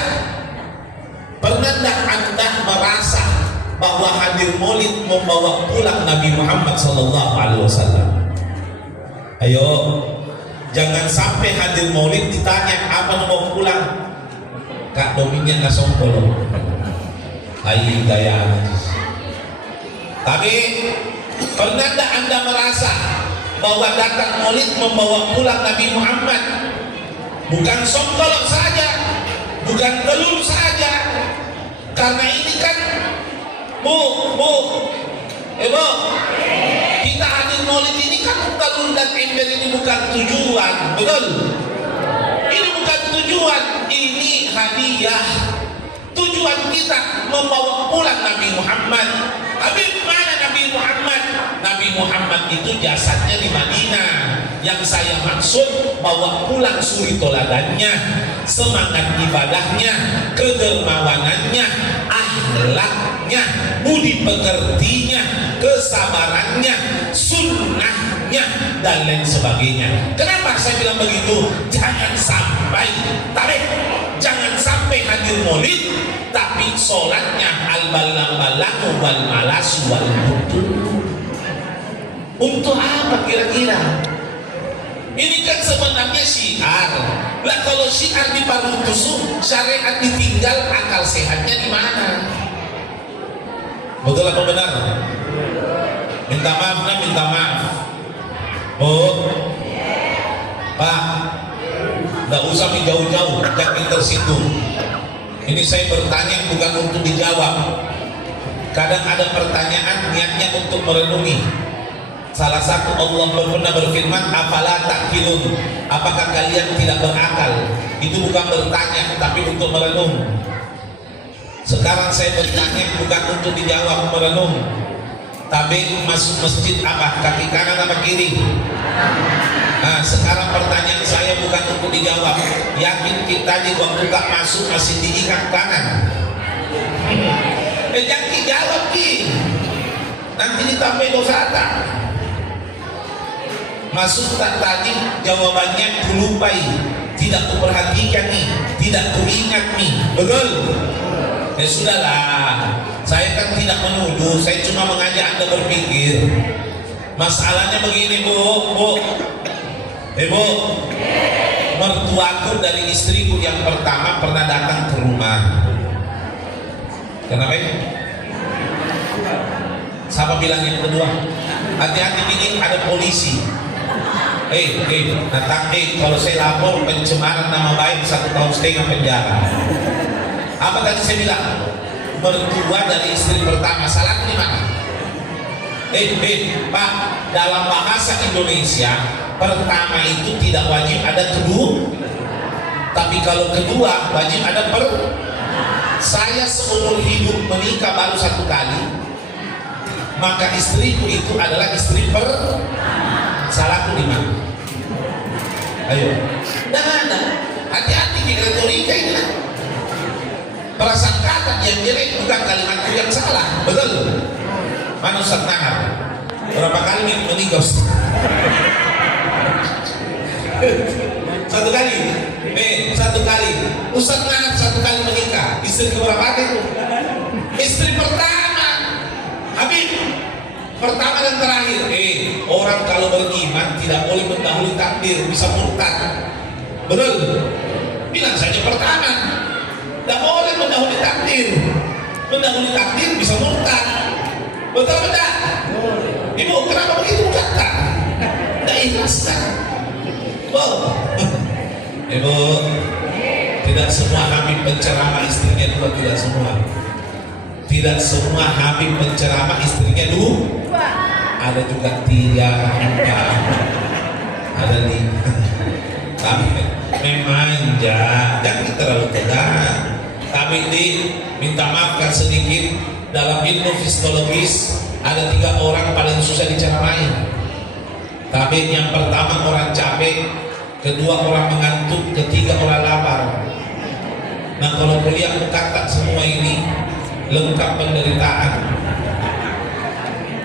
pernahkah Anda merasa bahwa hadir maulid membawa pulang Nabi Muhammad SAW? Ayo, jangan sampai hadir maulid ditanya apa mau pulang. Kak dominya nggak sompol. Ayo gaya. Tapi pernahkah Anda merasa bahwa datang maulid membawa pulang Nabi Muhammad? Bukan songkolok saja, bukan telur saja. Karena ini kan Bu, kita hadir maulid ini kan telur dan ember ini bukan tujuan, betul? Ini bukan tujuan, ini hadiah. Tujuan kita membawa pulang Nabi Muhammad. Habis mana Nabi Muhammad? Nabi Muhammad itu jasadnya di Madinah. Yang saya maksud bawa pulang suri toladannya, semangat ibadahnya, kedermawanannya, akhlaknya, budi pekertinya, kesabarannya, sunnahnya, dan lain sebagainya. Kenapa saya bilang begitu? Jangan sampai hadir maulid tapi sholatnya al-balam-balam wal malas wal butuh. Untuk apa kira-kira? Ini kan sebenarnya syiar. Lah kalau syiar diparutusu, syariat ditinggal, akal sehatnya di mana? Betul apa benar? Minta maaf, minta maaf. Oh, Pak, nggak usah jauh-jauh, jangan tersinggung. Ini saya bertanya bukan untuk dijawab. Kadang ada pertanyaan niatnya untuk merenungi. Salah satu Allah pernah berfirman, afala ta'qilun, apakah kalian tidak berakal? Itu bukan bertanya, tapi untuk merenung. Sekarang saya bertanya bukan untuk dijawab, merenung. Tapi masuk masjid apa? Kaki kanan apa kiri? Nah, sekarang pertanyaan saya bukan untuk dijawab. Yakin kita di waktu tak masuk masih diikat kanan? Jangan dijawab ki. Nanti ditambah dosa tak? Masuk tak tadi jawabannya kulupai, tidak kuperhatikan nih, tidak kuingat nih, betul? Ya sudahlah, saya kan tidak menuduh, saya cuma mengajak Anda berpikir. Masalahnya begini Bu, mertuaku dari istriku yang pertama pernah datang ke rumah. Kenapa ini? Siapa bilang yang kedua? Hati-hati ini ada polisi. Kalau saya lapor pencemaran nama baik 1,5 tahun penjara. Apa tadi saya bilang? Mertua dari istri pertama, salah di mana? Pak, dalam bahasa Indonesia pertama itu tidak wajib ada kedua, tapi kalau kedua wajib ada Saya seumur hidup menikah baru 1 kali, maka istriku itu adalah istri salahku di mana? Ayo, jangan ada. Hati-hati di retorika ini. Prasangka yang jelek bukan kalimat yang salah, betul? Mana Ustaz Nahar? Berapa kali menikah Ustaz? Satu kali. Satu kali. Ustaz Nahar satu kali menikah. Istri keberapa itu? Istri pertama. Habib. Pertama dan terakhir. Orang kalau beriman tidak boleh mendahului takdir, bisa murtad. Betul? Bilang saja pertama. Tidak boleh mendahului takdir. Mendahului takdir bisa murtad. Betul tidak? Ibu, kenapa begitu kata? Tidak ikhlas kan? Ibu, tidak semua Habib penceramah istrinya dua, tidak semua. Tidak semua Habib penceramah istrinya dua. Ada juga 3, 4, ada 5. Tapi memang jangan terlalu tegang. Kami minta maafkan sedikit, dalam ilmu psikologis ada 3 orang paling susah diceramai. Tapi yang pertama orang capek, kedua orang mengantuk, ketiga orang lapar. Nah kalau kuliah kata semua ini lengkap penderitaan.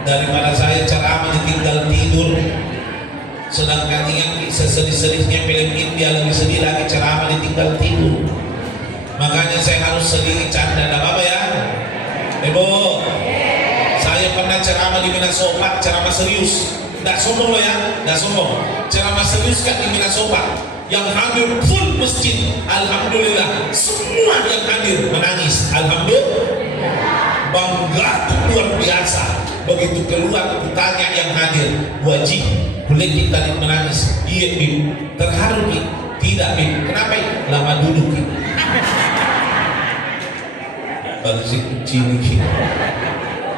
Daripada saya ceramah ditinggal tidur, sedangkan yang sesedih-sedihnya film India lebih sedih lagi ceramah ditinggal tidur. Makanya saya harus sedikit canda, tidak apa ya Ibu. Saya pernah ceramah di Minasopak, ceramah serius, tidak sombong loh ya, tidak sombong. Ceramah serius kan di Minasopak, yang hadir full masjid, alhamdulillah. Semua yang hadir menangis, alhamdulillah. Bangga luar biasa. Begitu keluar kutanya yang hadir, wajib boleh kita menangis. Iya Bib, terharu Bib. Tidak Bib, kenapa? Lama duduk Bib. Balik si kucing Bib.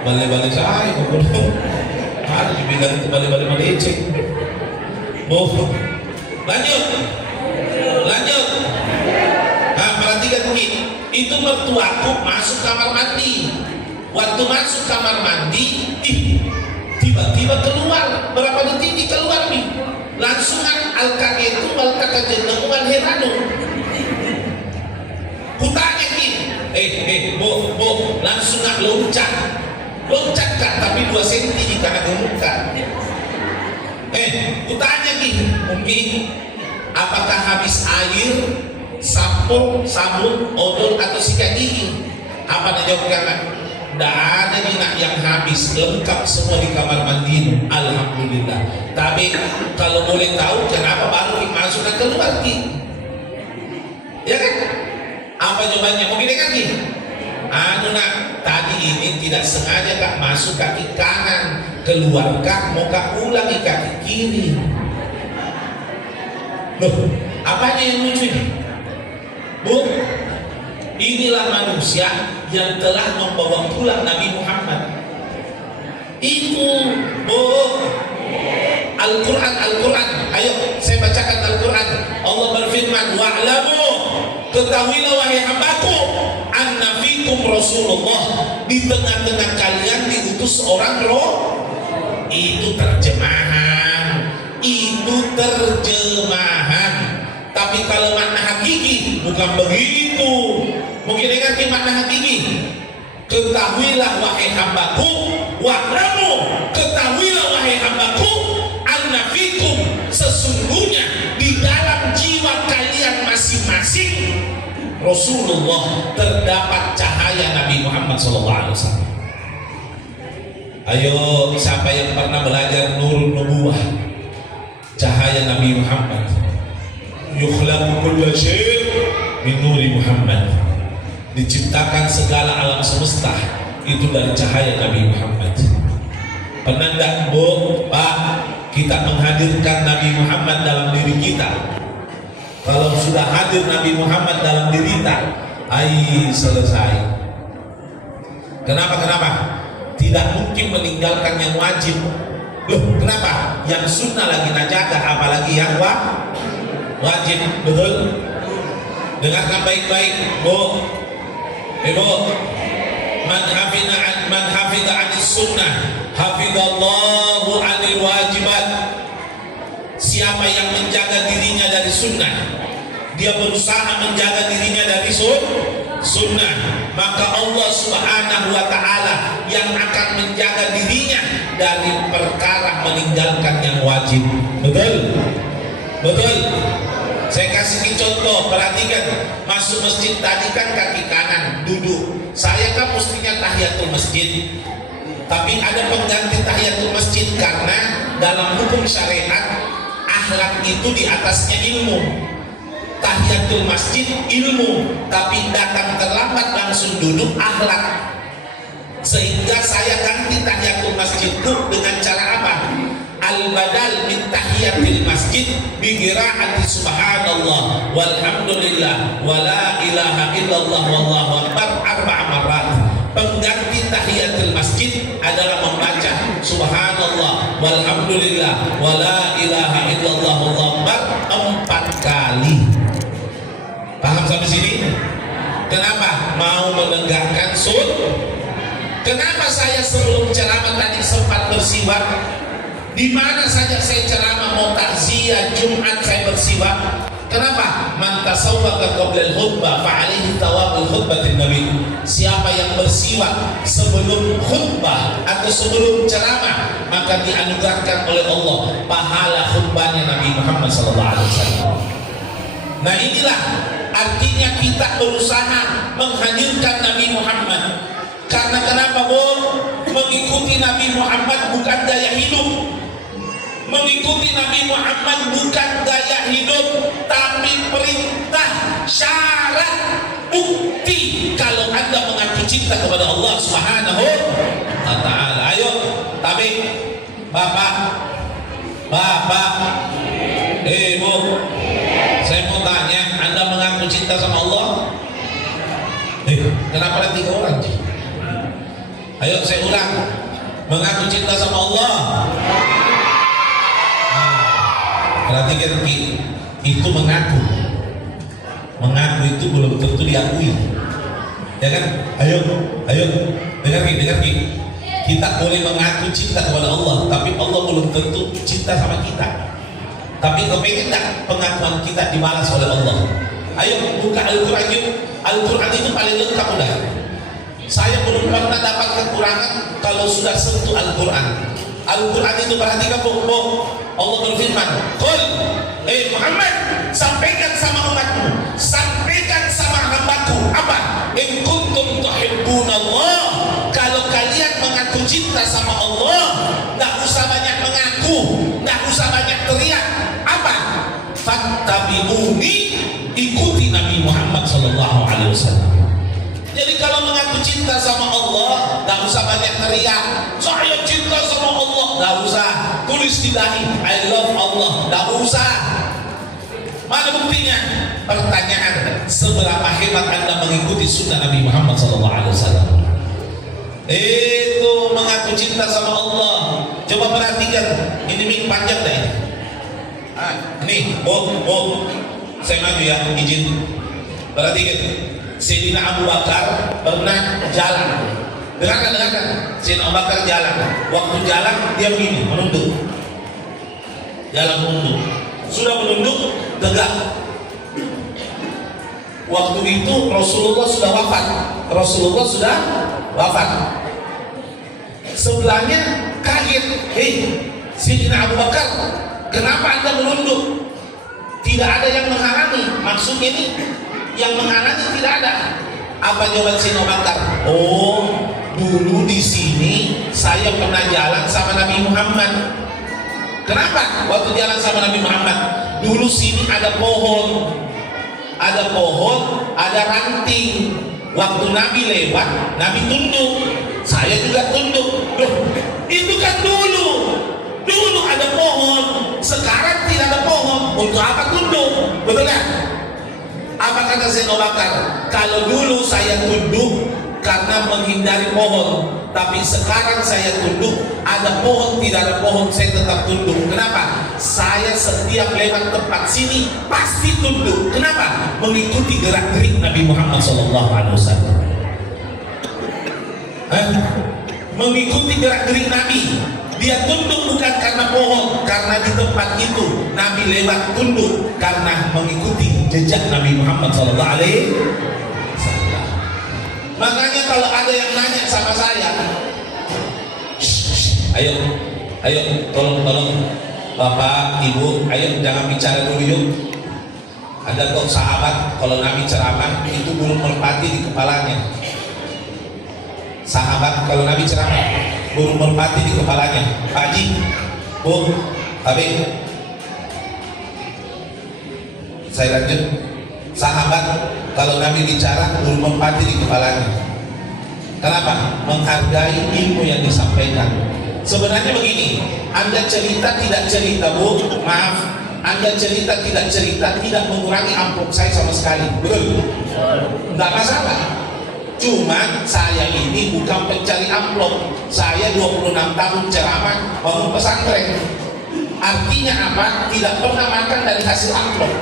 Balik-balik saya bodoh. Ada dibilang itu balik-balik meleceh. Bodoh. Lanjut. Nah, perhatikan Bib. Itu mertuaku masuk kamar mandi. Waktu masuk kamar mandi, tiba-tiba keluar, berapa detik ini keluar nih, langsung al-kak itu al-kak jenengan heranu. Kutanya nih, bo, langsung loncat kak, tapi 2 cm di kanan muka. Kutanya nih, mungkin apakah habis air, sabun, odol atau sikat gigi? Apa dijawab kan? Tidak ada nak yang habis, lengkap semua di kamar mandi, alhamdulillah. Tapi kalau boleh tahu kenapa baru masuk dan keluar Ki? Ya kan? Apa jawabannya? Mungkin kan Ki? Nak, tadi ini tidak sengaja kak masuk kaki kanan, keluar kak mau kak ulangi kaki kiri. Loh, apanya yang lucu ini? Bu, inilah manusia yang telah membawa pulang Nabi Muhammad. Itu Al-Quran. Ayo saya bacakan Al-Quran. Allah berfirman, wa'lamu, ketahuilah wahai hambaku, anna fikum Rasulullah, di tengah-tengah kalian diutus seorang roh. Itu terjemahan. Tapi kalau makna hakiki bukan begitu. Mungkin dengan makna hakiki, ketahuilah wahai hambaku, wa'lamu, ketahuilah wahai hambaku, anna fikum, sesungguhnya di dalam jiwa kalian masing-masing Rasulullah terdapat cahaya Nabi Muhammad SAW. Ayo, siapa yang pernah belajar Nurun Nubuwah, cahaya Nabi Muhammad? Yukhlaqu kullu syai' min nuri Muhammad. Diciptakan segala alam semesta itu dari cahaya Nabi Muhammad. Pernah enggak Pak, kita menghadirkan Nabi Muhammad dalam diri kita? Kalau sudah hadir Nabi Muhammad dalam diri kita, selesai. Kenapa? Tidak mungkin meninggalkan yang wajib. Loh, kenapa? Yang sunnah lagi najadah, apalagi yang wajib, betul? Dengarkan baik-baik, Bu. Ibu, man hafidha anis sunnah, hafidhallahu anil wajibat. Siapa yang menjaga dirinya dari sunnah, dia berusaha menjaga dirinya dari sunnah, maka Allah Subhanahu wa Ta'ala yang akan menjaga dirinya dari perkara meninggalkan yang wajib. Betul? Betul? Saya kasih contoh, perhatikan, masuk masjid tadi kan kaki kanan duduk, saya kan mestinya tahiyatul masjid, tapi ada pengganti tahiyatul masjid karena dalam hukum syariat akhlak itu di atasnya ilmu. Tahiyatul masjid ilmu, tapi datang terlambat langsung duduk akhlak. Sehingga saya ganti tahiyatul masjidku dengan cara apa? Al-badal min tahiyatil masjid bi qiraati subhanallah walhamdulillah wala ilaha illallah wallahu akbar 4 marrat. Pengganti tahiyatul masjid adalah membaca subhanallah walhamdulillah wala ilaha illallah wallahu akbar 4 kali. Paham sampai sini? Kenapa? Mau menegakkan Kenapa saya sebelum ceramah tadi sempat bersiwak? Di mana saja saya ceramah mau takziah Jumat saya bersiwak. Kenapa? Man tasawwaka qabla al-khutbah fa alaihi thawabul khutbatin nabi. Siapa yang bersiwak sebelum khutbah atau sebelum ceramah, maka dianugerahkan oleh Allah pahala khutbahnya Nabi Muhammad SAW. Nah, inilah artinya kita berusaha menghadirkan Nabi Muhammad. Karena kenapa, Bu? Mengikuti Nabi Muhammad bukan gaya hidup. Mengikuti Nabi Muhammad bukan gaya hidup, tapi perintah, syarat, bukti kalau Anda mengaku cinta kepada Allah Subhanahu wa Ta'ala. Ayo, tapi Bapak, Bu, saya mau tanya, Anda mengaku cinta sama Allah? Kenapa ada 3 orang? Ayo saya ulang, mengaku cinta sama Allah. Perhatikan, itu mengaku itu belum tentu diakui, ya kan? Ayo dengar Ki. Kita boleh mengaku cinta kepada Allah, tapi Allah belum tentu cinta sama kita. Tapi kepengen tak pengakuan kita dibalas oleh Allah? Ayo buka Al-Quran yuk. Al-Quran itu paling lengkap udah. Saya belum pernah dapat kekurangan kalau sudah sentuh Al-Quran. Al-Quran itu perhatikan, Bu. Allah berfirman, "Qul, Muhammad, sampaikan sama umatmu, sampaikan sama hambaku apa? In kuntum tuhibbunallah." Kalau kalian mengaku cinta sama Allah, enggak usah banyak mengaku, enggak usah banyak teriak. Apa? Fattabi'uni, ikuti Nabi Muhammad sallallahu alaihi wasallam. Jadi kalau mengaku cinta sama Allah, nggak usah banyak teriak, saya cinta sama Allah, nggak usah tulis di dahi, I love Allah, nggak usah. Mana buktinya? Pertanyaan, seberapa hebat Anda mengikuti sunnah Nabi Muhammad SAW? Itu mengaku cinta sama Allah. Coba perhatikan, ini ming panjang dah ini. Ini, Bu, saya maju ya, izin. Perhatikan. Sayyidina Abu Bakar pernah jalan. Dengarkan. Sayyidina Abu Bakar jalan. Waktu jalan dia begini, menunduk. Jalan menunduk. Sudah menunduk, tegak. Waktu itu Rasulullah sudah wafat. Sebelahnya kaget. Sayyidina Abu Bakar, kenapa Anda menunduk? Tidak ada yang menghalangi. Maksudnya ini yang menghalangi tidak ada. Apa jawaban Sayyidina Abu Bakar? Oh, dulu di sini saya pernah jalan sama Nabi Muhammad. Kenapa? Waktu jalan sama Nabi Muhammad, dulu sini ada pohon, ada ranting. Waktu Nabi lewat, Nabi tunduk, saya juga tunduk. Loh, itu kan dulu ada pohon, sekarang tidak ada pohon. Untuk apa tunduk? Betul kan? Apa kata Sayyidina Abu Bakar? Kalau dulu saya tunduk karena menghindari pohon, tapi sekarang saya tunduk, ada pohon tidak ada pohon saya tetap tunduk. Kenapa? Saya setiap lewat tempat sini pasti tunduk. Kenapa? Mengikuti gerak-gerik Nabi Muhammad SAW. Mengikuti gerak-gerik Nabi. Dia tunduk bukan karena pohon, karena di tempat itu Nabi lewat tunduk karena mengikuti jejak Nabi Muhammad SAW. Makanya kalau ada yang nanya sama saya, ayo, tolong Bapak, Ibu, ayo jangan bicara dulu yuk. Ada kok sahabat kalau Nabi ceramah itu burung merpati di kepalanya. Sahabat kalau Nabi ceramah burung merpati di kepalanya. Pak Haji, Bu, Habib, saya lanjut. Sahabat kalau Nabi bicara burung merpati di kepalanya. Kenapa? Menghargai ilmu yang disampaikan. Sebenarnya begini, Anda cerita tidak cerita, Bu, maaf, Anda cerita tidak cerita tidak mengurangi amplop saya sama sekali, betul? Enggak masalah. Cuma saya ini bukan pencari amplop. Saya 26 tahun ceramah bangun pesantren. Artinya apa? Tidak pernah makan dari hasil amplop.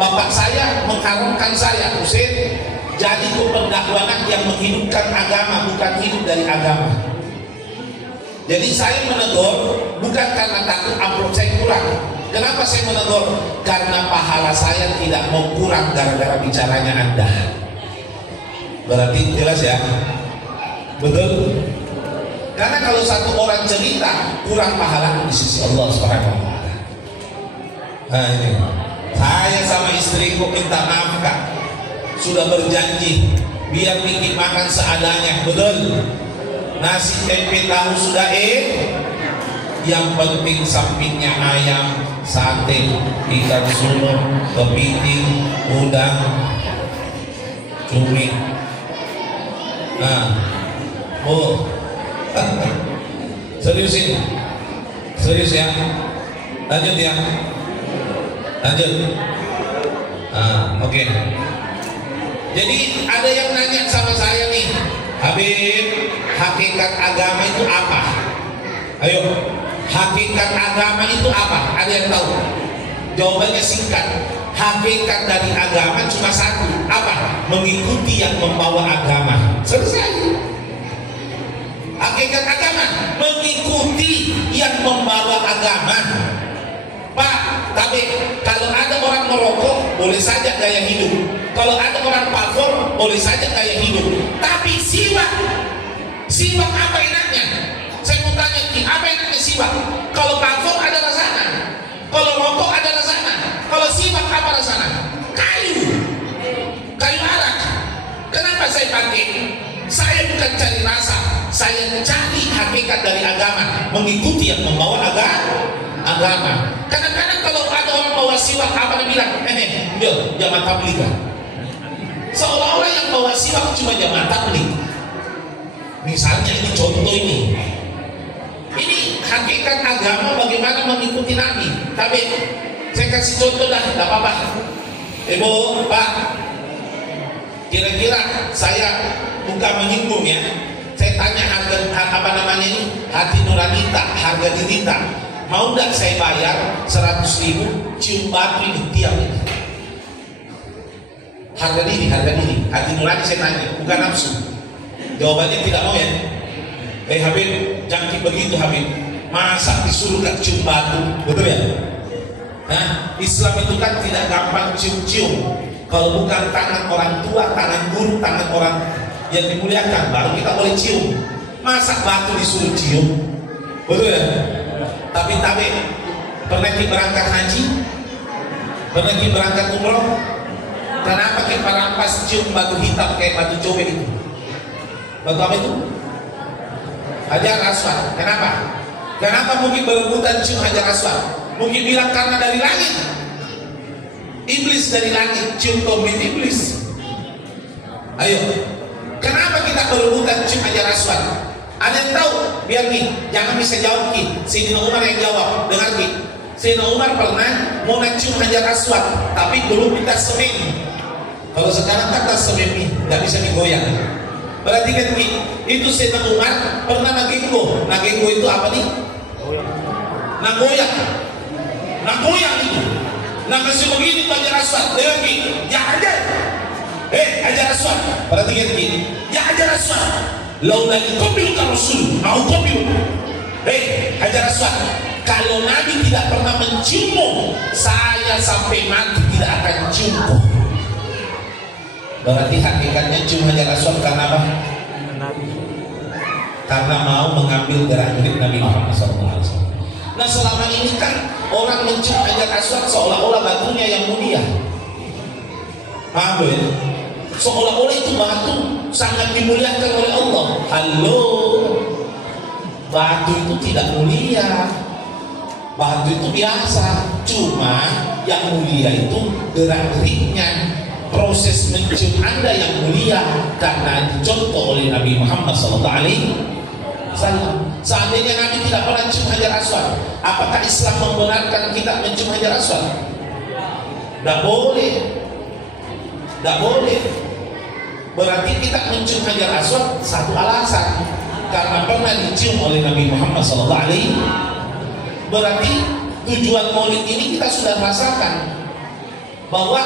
Bapak saya mengharamkan saya, Husein, jadi pendakwanan yang menghidupkan agama, bukan hidup dari agama. Jadi saya menegur bukan karena takut amplop saya kurang. Kenapa saya menegur? Karena pahala saya tidak mau kurang gara-gara bicaranya Anda. Berarti jelas ya? Betul? Karena kalau satu orang cerita kurang pahala di sisi Allah Subhanahu wa taala. Nah ini. Saya sama istriku minta maaf Kak. Sudah berjanji biar bikin makan seadanya, betul? Nasi tempe tahu sudah yang penting sampingnya ayam, sate, ikan sulur, kepiting, udang, cumi. Nah, oh, serius ini, serius ya. Lanjut ya, lanjut. Oke. Jadi ada yang nanya sama saya nih, Habib, hakikat agama itu apa? Ayo, hakikat agama itu apa? Ada yang tahu? Jawabannya singkat. Hakikat dari agama cuma satu. Apa? Mengikuti yang membawa agama. Selesai. Hakikat agama mengikuti yang membawa agama. Pak, tapi kalau ada orang merokok boleh saja gaya hidup. Kalau ada orang parfum boleh saja gaya hidup. Tapi siwak apa enaknya? Saya mau tanya, apa enaknya siwak? Kalau parfum ada rasanya, kalau rokok ada rasanya, kalau siwak apa rasanya? Kayu arak. Kenapa saya pakai? Saya bukan cari rasa, saya cari hakikat dari agama, mengikuti yang membawa agama. Kadang-kadang kalau ada orang bawa siwak, apa dia bilang? Yo, jamaah tabligh. Seolah-olah yang bawa siwak cuma jamaah tabligh. Misalnya ini contoh ini hakikat agama bagaimana mengikuti Nabi. Tapi saya kasih contoh dah, tidak apa-apa. Ibu, Pak, kira-kira saya bukan menyinggung ya. Saya tanya harga apa namanya ini, hati nurani tak, harga diri tak. Mau nggak saya bayar 100.000 cium batu ini tiap ini? Harga diri, hati nurani saya tanya, bukan nafsu. Jawabannya tidak mau ya. Habib, jangan begitu Habib. Masa disuruh gak cium batu, betul ya? Nah, Islam itu kan tidak gampang cium-cium. Kalau bukan tangan orang tua, tangan guru, tangan orang yang dimuliakan, baru kita boleh cium. Masa batu disuruh cium, betul ya? Tapi pernah kita berangkat haji, pernah kita berangkat umroh. Kenapa kita rampas cium batu hitam kayak batu cobek itu? Batu apa itu? Hajar Aswad. Kenapa mungkin berebutan cium Hajar Aswad? Mungkin bilang karena dari langit. Iblis dari langit cium tombit iblis. Ayo, kenapa kita berebutan cium Hajar Aswad? Ada yang tahu? Biar nih, jangan bisa jawab nih. Sayyidina Umar yang jawab. Dengar nih, Sayyidina Umar pernah mau cium Hajar Aswad, tapi belum kita semen. Kalau sekarang kata semen nih, nggak bisa digoyang. Berarti kan itu Sayyidina Umar pernah nagenggo. Nagenggo itu apa nih? Nagoyang itu. Kasih begini tuh Hajar Aswad. Lagi, ya Hajar. Hajar Aswad. Berarti kan ya Hajar Aswad. Laula yuqabbiluka Rasul, mau qabil. Hajar Aswad, kalau Nabi tidak pernah menciummu, saya sampai mati tidak akan ciummu. Berarti hakikatnya cium Hajar Aswad karena apa? Karena mau mengambil darah milik Nabi Muhammad SAW. Nah selama ini kan orang mencium Hajar Aswad seolah-olah batunya yang mulia. Paham ya? Seolah-olah itu batu sangat dimuliakan oleh Allah. Halo, batu itu tidak mulia, batu itu biasa. Cuma yang mulia itu gerak-geriknya, proses mencium Anda yang mulia karena dicontoh oleh Nabi Muhammad SAW. Seandainya Nabi tidak pernah cium Hajar Aswad, apakah Islam membenarkan kita mencium Hajar Aswad? Tidak boleh, tidak boleh. Berarti kita mencium Hajar Aswad satu alasan, karena pernah dicium oleh Nabi Muhammad SAW. Berarti tujuan maulid ini kita sudah rasakan bahwa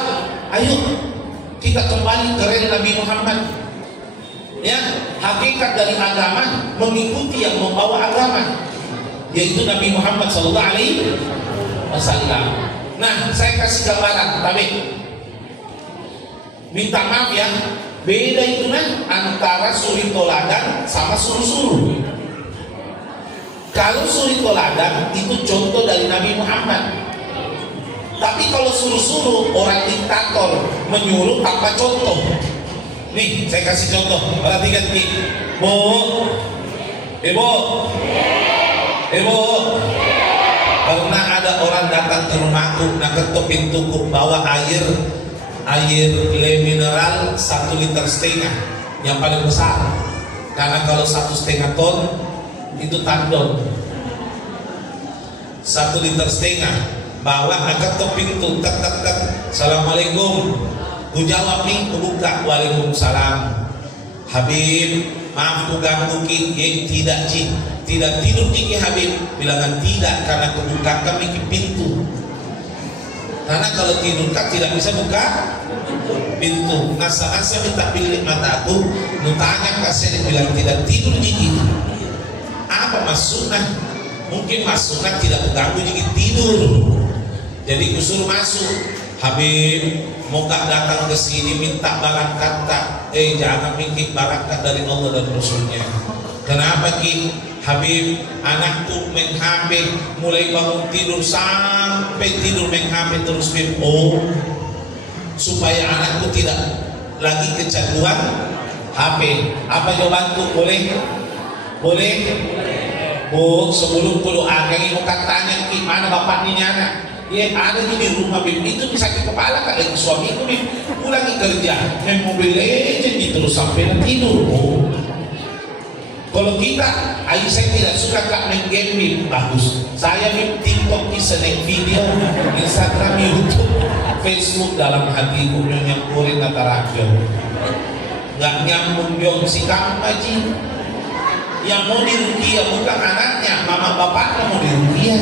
ayo kita kembali ke rel Nabi Muhammad. Ya, hakikat dari agama mengikuti yang membawa agama, yaitu Nabi Muhammad SAW. Nah, saya kasih gambaran, tapi minta maaf ya, beda itu antara suri toladan sama suruh-suruh. Kalau suri toladan itu contoh dari Nabi Muhammad. Tapi kalau suruh-suruh, orang diktator menyuruh tanpa contoh. Nih, saya kasih contoh. Perhatikan nih, Ibu, pernah ada orang datang ke rumahku, nak ketuk pintuku, bawa air le mineral 1,5 liter yang paling besar. Karena kalau 1,5 ton itu tandon. 1,5 liter, bawa agak ketuk pintu, tak. Assalamualaikum. Ku jawab nih, ku buka, waalaikumsalam. Habib, maaf ku ganggu ki, tidak Ci, tidak tidur ki Habib. Bilangan tidak, karena ku buka kami ki pintu. Karena kalau tidur kan tidak bisa buka pintu. Ngasa-ngasa minta pilih mata aku, nutanya kasih bilang tidak tidur ki. Apa maksudnya? Mungkin maksudnya tidak mengganggu jiki tidur. Jadi ku suruh masuk. Habib, mau gak datang ke sini minta barakat tak? Jangan mikir barakat dari Allah dan Rasulnya. Kenapa Ki? Habib, anakku main HP, mulai bangun tidur sampai tidur main HP terus Bib. Supaya anakku tidak lagi kecanduan HP. Apa jawabanku? Boleh? Boleh? Sebelum kudu akhirnya mau katanya Ki, mana bapaknya anak? Ya ada di rumah Bim, itu bisa ke kepala kak lagi suamiku Bim pulang kerja main Mobile Legends terus sampai tidur. Kalau kita, saya tidak suka kak main game Bim, bagus. Saya Bim TikTok bisa naik video, Instagram, YouTube, Facebook dalam hatiku yang kurin natarakyo. Nggak nyambung jong si kamu Haji. Yang mau dirugiah bukan anaknya, mama bapaknya mau dirugiah.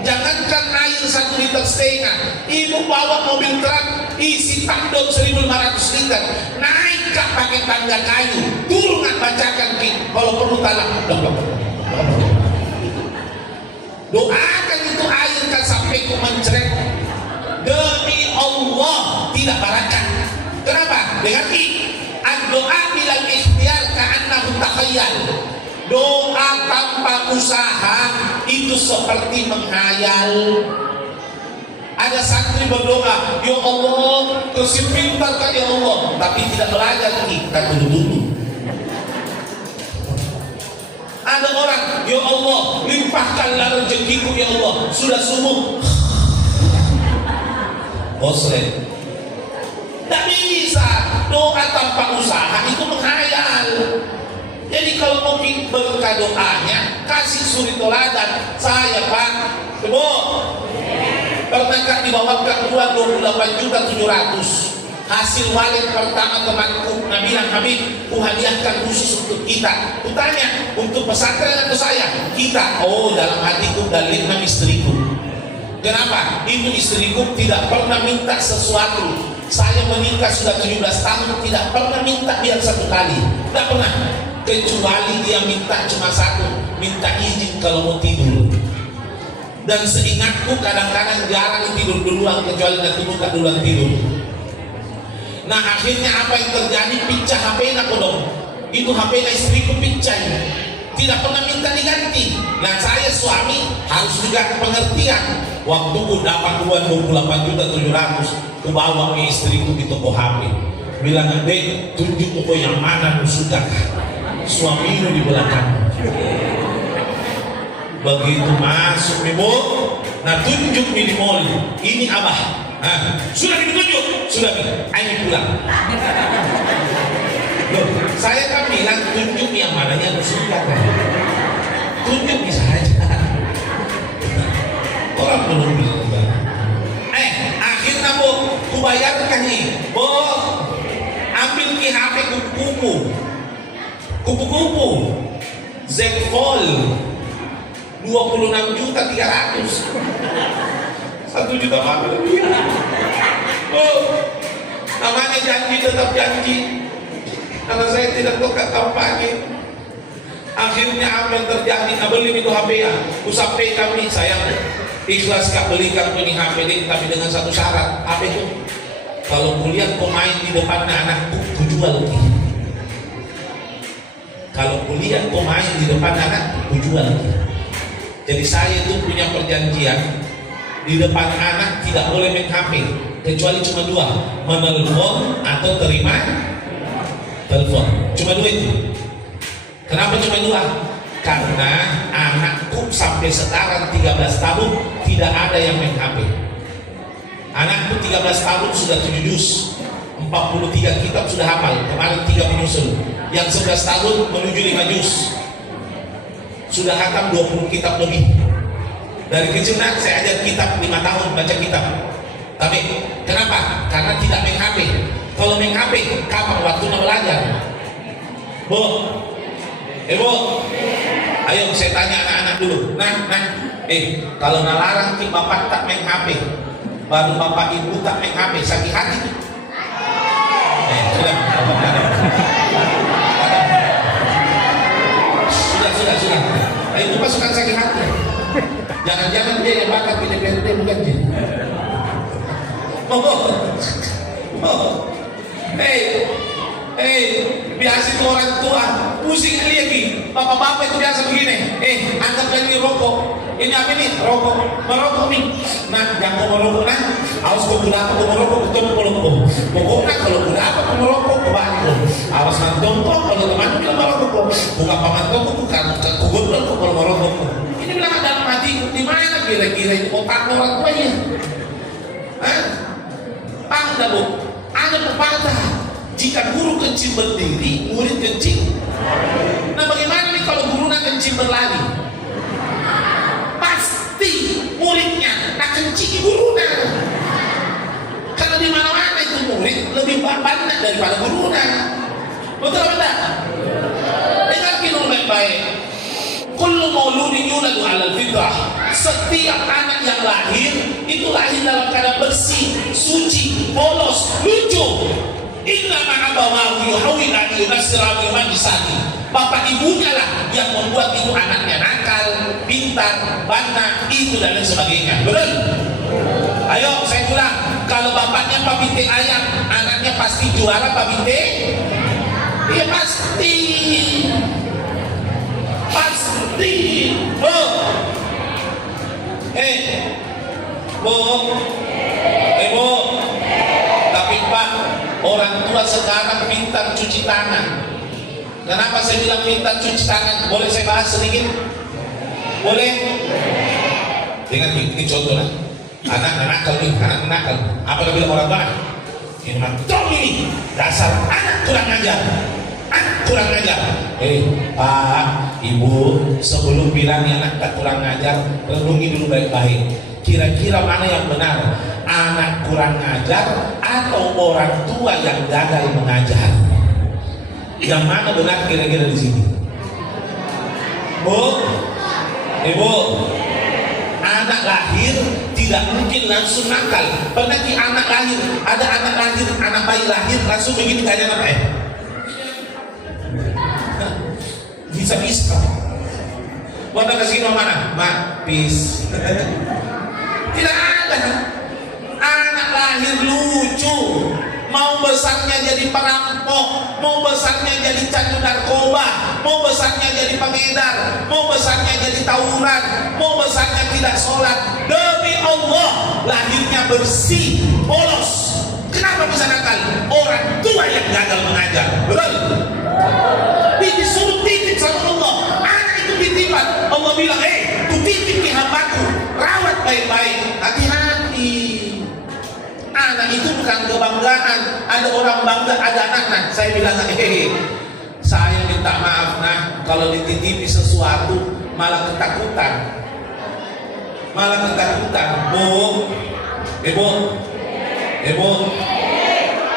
Jangankan air 1,5 liter, ibu bawa mobil truk isi tandon 1.500 liter, naik kak pakai tangga kayu, turun nggak bacakan Ki, kalau perlu talak. Doakan itu air kan sampai ku mencret. Demi Allah tidak barakat. Kenapa? Dengar Ki, doa bilang ikhtiar ka'annahu takhayyal. Doa tanpa usaha itu seperti menghayal. Ada santri berdoa, ya Allah, kasih pintar kan ya Allah, tapi tidak belajar kita dulu. Ada orang, ya Allah, limpahkanlah rezekiku ya Allah, sudah subuh. Bosret. Tidak bisa, doa tanpa usaha itu menghayal. Jadi kalau mau berkah doanya, kasih suri toladan. Saya Pak, Ibu, pernahkah dibawakan uang 28.700.000? Hasil walid pertama temanku, Nabi bilang Habib, ku hadiahkan khusus untuk kita. Ku tanya, untuk pesantren atau saya? Kita. Oh, dalam hatiku dalilnya istriku. Kenapa? Itu istriku tidak pernah minta sesuatu. Saya menikah sudah 17 tahun, tidak pernah minta dia satu kali, tidak pernah. Kecuali dia minta cuma satu, minta izin kalau mau tidur. Dan seingatku kadang-kadang jarang tidur duluan, kecuali nanti buka duluan tidur. Nah akhirnya apa yang terjadi? Pecah HP aku dong. Itu HP istriku pecah, tidak pernah minta diganti. Nah saya suami harus juga pengertian. Waktu ku dapat uang 28.700.000, ku bawa ke istriku di toko HP. Bilang, "Dek, tunjuk toko yang mana lu suka." Suamimu di belakang. Begitu masuk ibu, nah tunjuk di mall. Ini abah. Sudah ditunjuk, sudah. Ayo pulang. Loh, saya kan bilang tunjuk yang mananya lu suka. Tunjuk bisa aja. Orang belum bilang. Akhirnya bu, kubayarkan nih. Bu, ambil ki HP kupu-kupu Z Fold 26.300.000. 1 juta mana lebih. Oh, namanya janji tetap janji. Karena saya tidak suka kampanye. Akhirnya apa yang terjadi? Beli itu HP ya. Sampai kami sayang ikhlas kak belikan ini HP ini, tapi dengan satu syarat. HP itu kalau kuliah kau main di depannya anakku, ku jual. Kalau kuliah kau main di depan anak, ku jual. Jadi saya itu punya perjanjian, di depan anak tidak boleh main HP, kecuali cuma dua, menelpon atau terima telepon. Cuma dua itu. Kenapa cuma dua? Karena anakku sampai sekarang 13 tahun tidak ada yang main HP. Anakku 13 tahun sudah 7 juz, 43 kitab sudah hafal, kemarin 3 menyusul. Yang 11 tahun menuju 5 juz, sudah hatam 20 kitab lebih. Dari kecil nak saya ajar kitab 5 tahun baca kitab. Tapi kenapa? Karena tidak main HP. Kalau main HP, kapan waktunya belajar? Bu, Bu, ayo saya tanya anak-anak dulu. Kalau nalarang ki bapak tak main HP, baru bapak ibu tak main HP, sakit hati. Sudah. Itu pasukan sakit hati. Jangan-jangan dia yang bakal pilih PRT bukan dia. Biasa itu orang tua pusing dia ki. Bapak-bapak itu biasa begini. Anggap lagi rokok. Ini apa nih? Rokok. Merokok nih. Nah, jangan merokok nah. Awas kau gula apa kau merokok, betul merokok. Pokoknya kalau gula apa kau merokok, kau balik. Awas mantompo kalau teman bilang merokok. Bukan pamantompo, bukan kugutul kalau merokok. Ini bilang dalam hati, di mana kira-kira itu otak orang tuanya? Anda bu, ada pepatah. Jika guru kencing berdiri, murid kencing. Nah bagaimana nih kalau guru nak kencing berlari? Pasti muridnya nak kencing gurunya. Karena di mana-mana itu murid lebih banyak daripada gurunya. Betul apa tidak? Dengar kinul baik-baik. Kullu mauludin yuladu 'alal fitrah. Setiap anak yang lahir itu lahir dalam keadaan bersih, suci, polos, lucu. Inna ma'abawahu yuhawilani yunasirani majisani. Bapak ibunya lah yang membuat itu anaknya nakal, pintar, bandar, itu dan lain sebagainya. Betul? Ayo saya ulang. Kalau bapaknya pabinte ayam, anaknya pasti juara pabinte. Iya pasti. Pasti. Bu. Bu. Tapi Pak, orang tua sekarang pintar cuci tangan. Kenapa saya bilang pintar cuci tangan? Boleh saya bahas sedikit? Boleh? Dengan ini contoh lah. Anak nakal nih, anak nakal. Apa yang bilang orang baik? Ini mantul ini. Dasar anak kurang ajar. Anak kurang ajar. Pak, Ibu, sebelum bilang anak tak kurang ajar, renungi dulu baik-baik. Kira-kira mana yang benar? Anak kurang ajar atau orang tua yang gagal mengajar? Yang mana benar kira-kira di sini? Bu, Ibu, anak lahir tidak mungkin langsung nakal. Pernah ki anak lahir, ada anak lahir, anak bayi lahir langsung begini kayaknya apa ya? Bisa-bisa. Warna kasih nama mana? Peace. Tidak ada. Anak lahir lucu. Mau besarnya jadi perampok, mau besarnya jadi candu narkoba, mau besarnya jadi pengedar, mau besarnya jadi tawuran, mau besarnya tidak sholat. Demi Allah, lahirnya bersih, polos. Kenapa bisa nakal? Orang tua yang gagal mengajar. Betul? Disuruh titip sama Allah. Anak itu titipan. Allah bilang, tu titip di hambaku, rawat baik-baik, hati-hati. Anak itu bukan kebanggaan. Ada orang bangga ada anaknya. Saya bilang, saya minta maaf nah, kalau dititipi sesuatu malah ketakutan. Bu,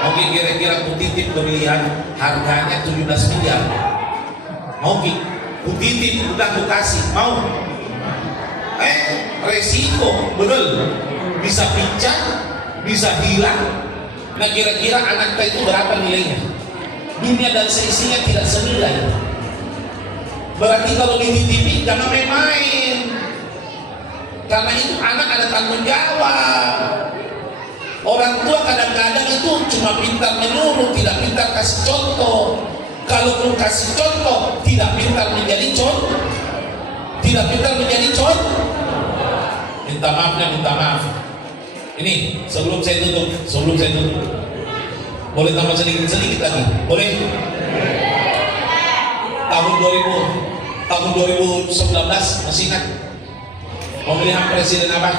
oke, kira-kira ku titip pembelian harganya 17 miliar. Oke, ku titip udah ku kasih, mau? Resiko, betul. Bisa pincang, bisa hilang. Nah, kira-kira anak kita itu berapa nilainya? Dunia dan seisinya tidak senilai. Berarti kalau dititipi jangan main-main. Karena itu anak ada tanggung jawab. Orang tua kadang-kadang itu cuma pintar menyuruh, tidak pintar kasih contoh. Kalau belum kasih contoh, tidak pintar menjadi contoh. Tidak pintar menjadi contoh. Minta maaf. Ini sebelum saya tutup, boleh tambah sedikit lagi, boleh? Tahun 2019 masih ingat pemilihan presiden apa?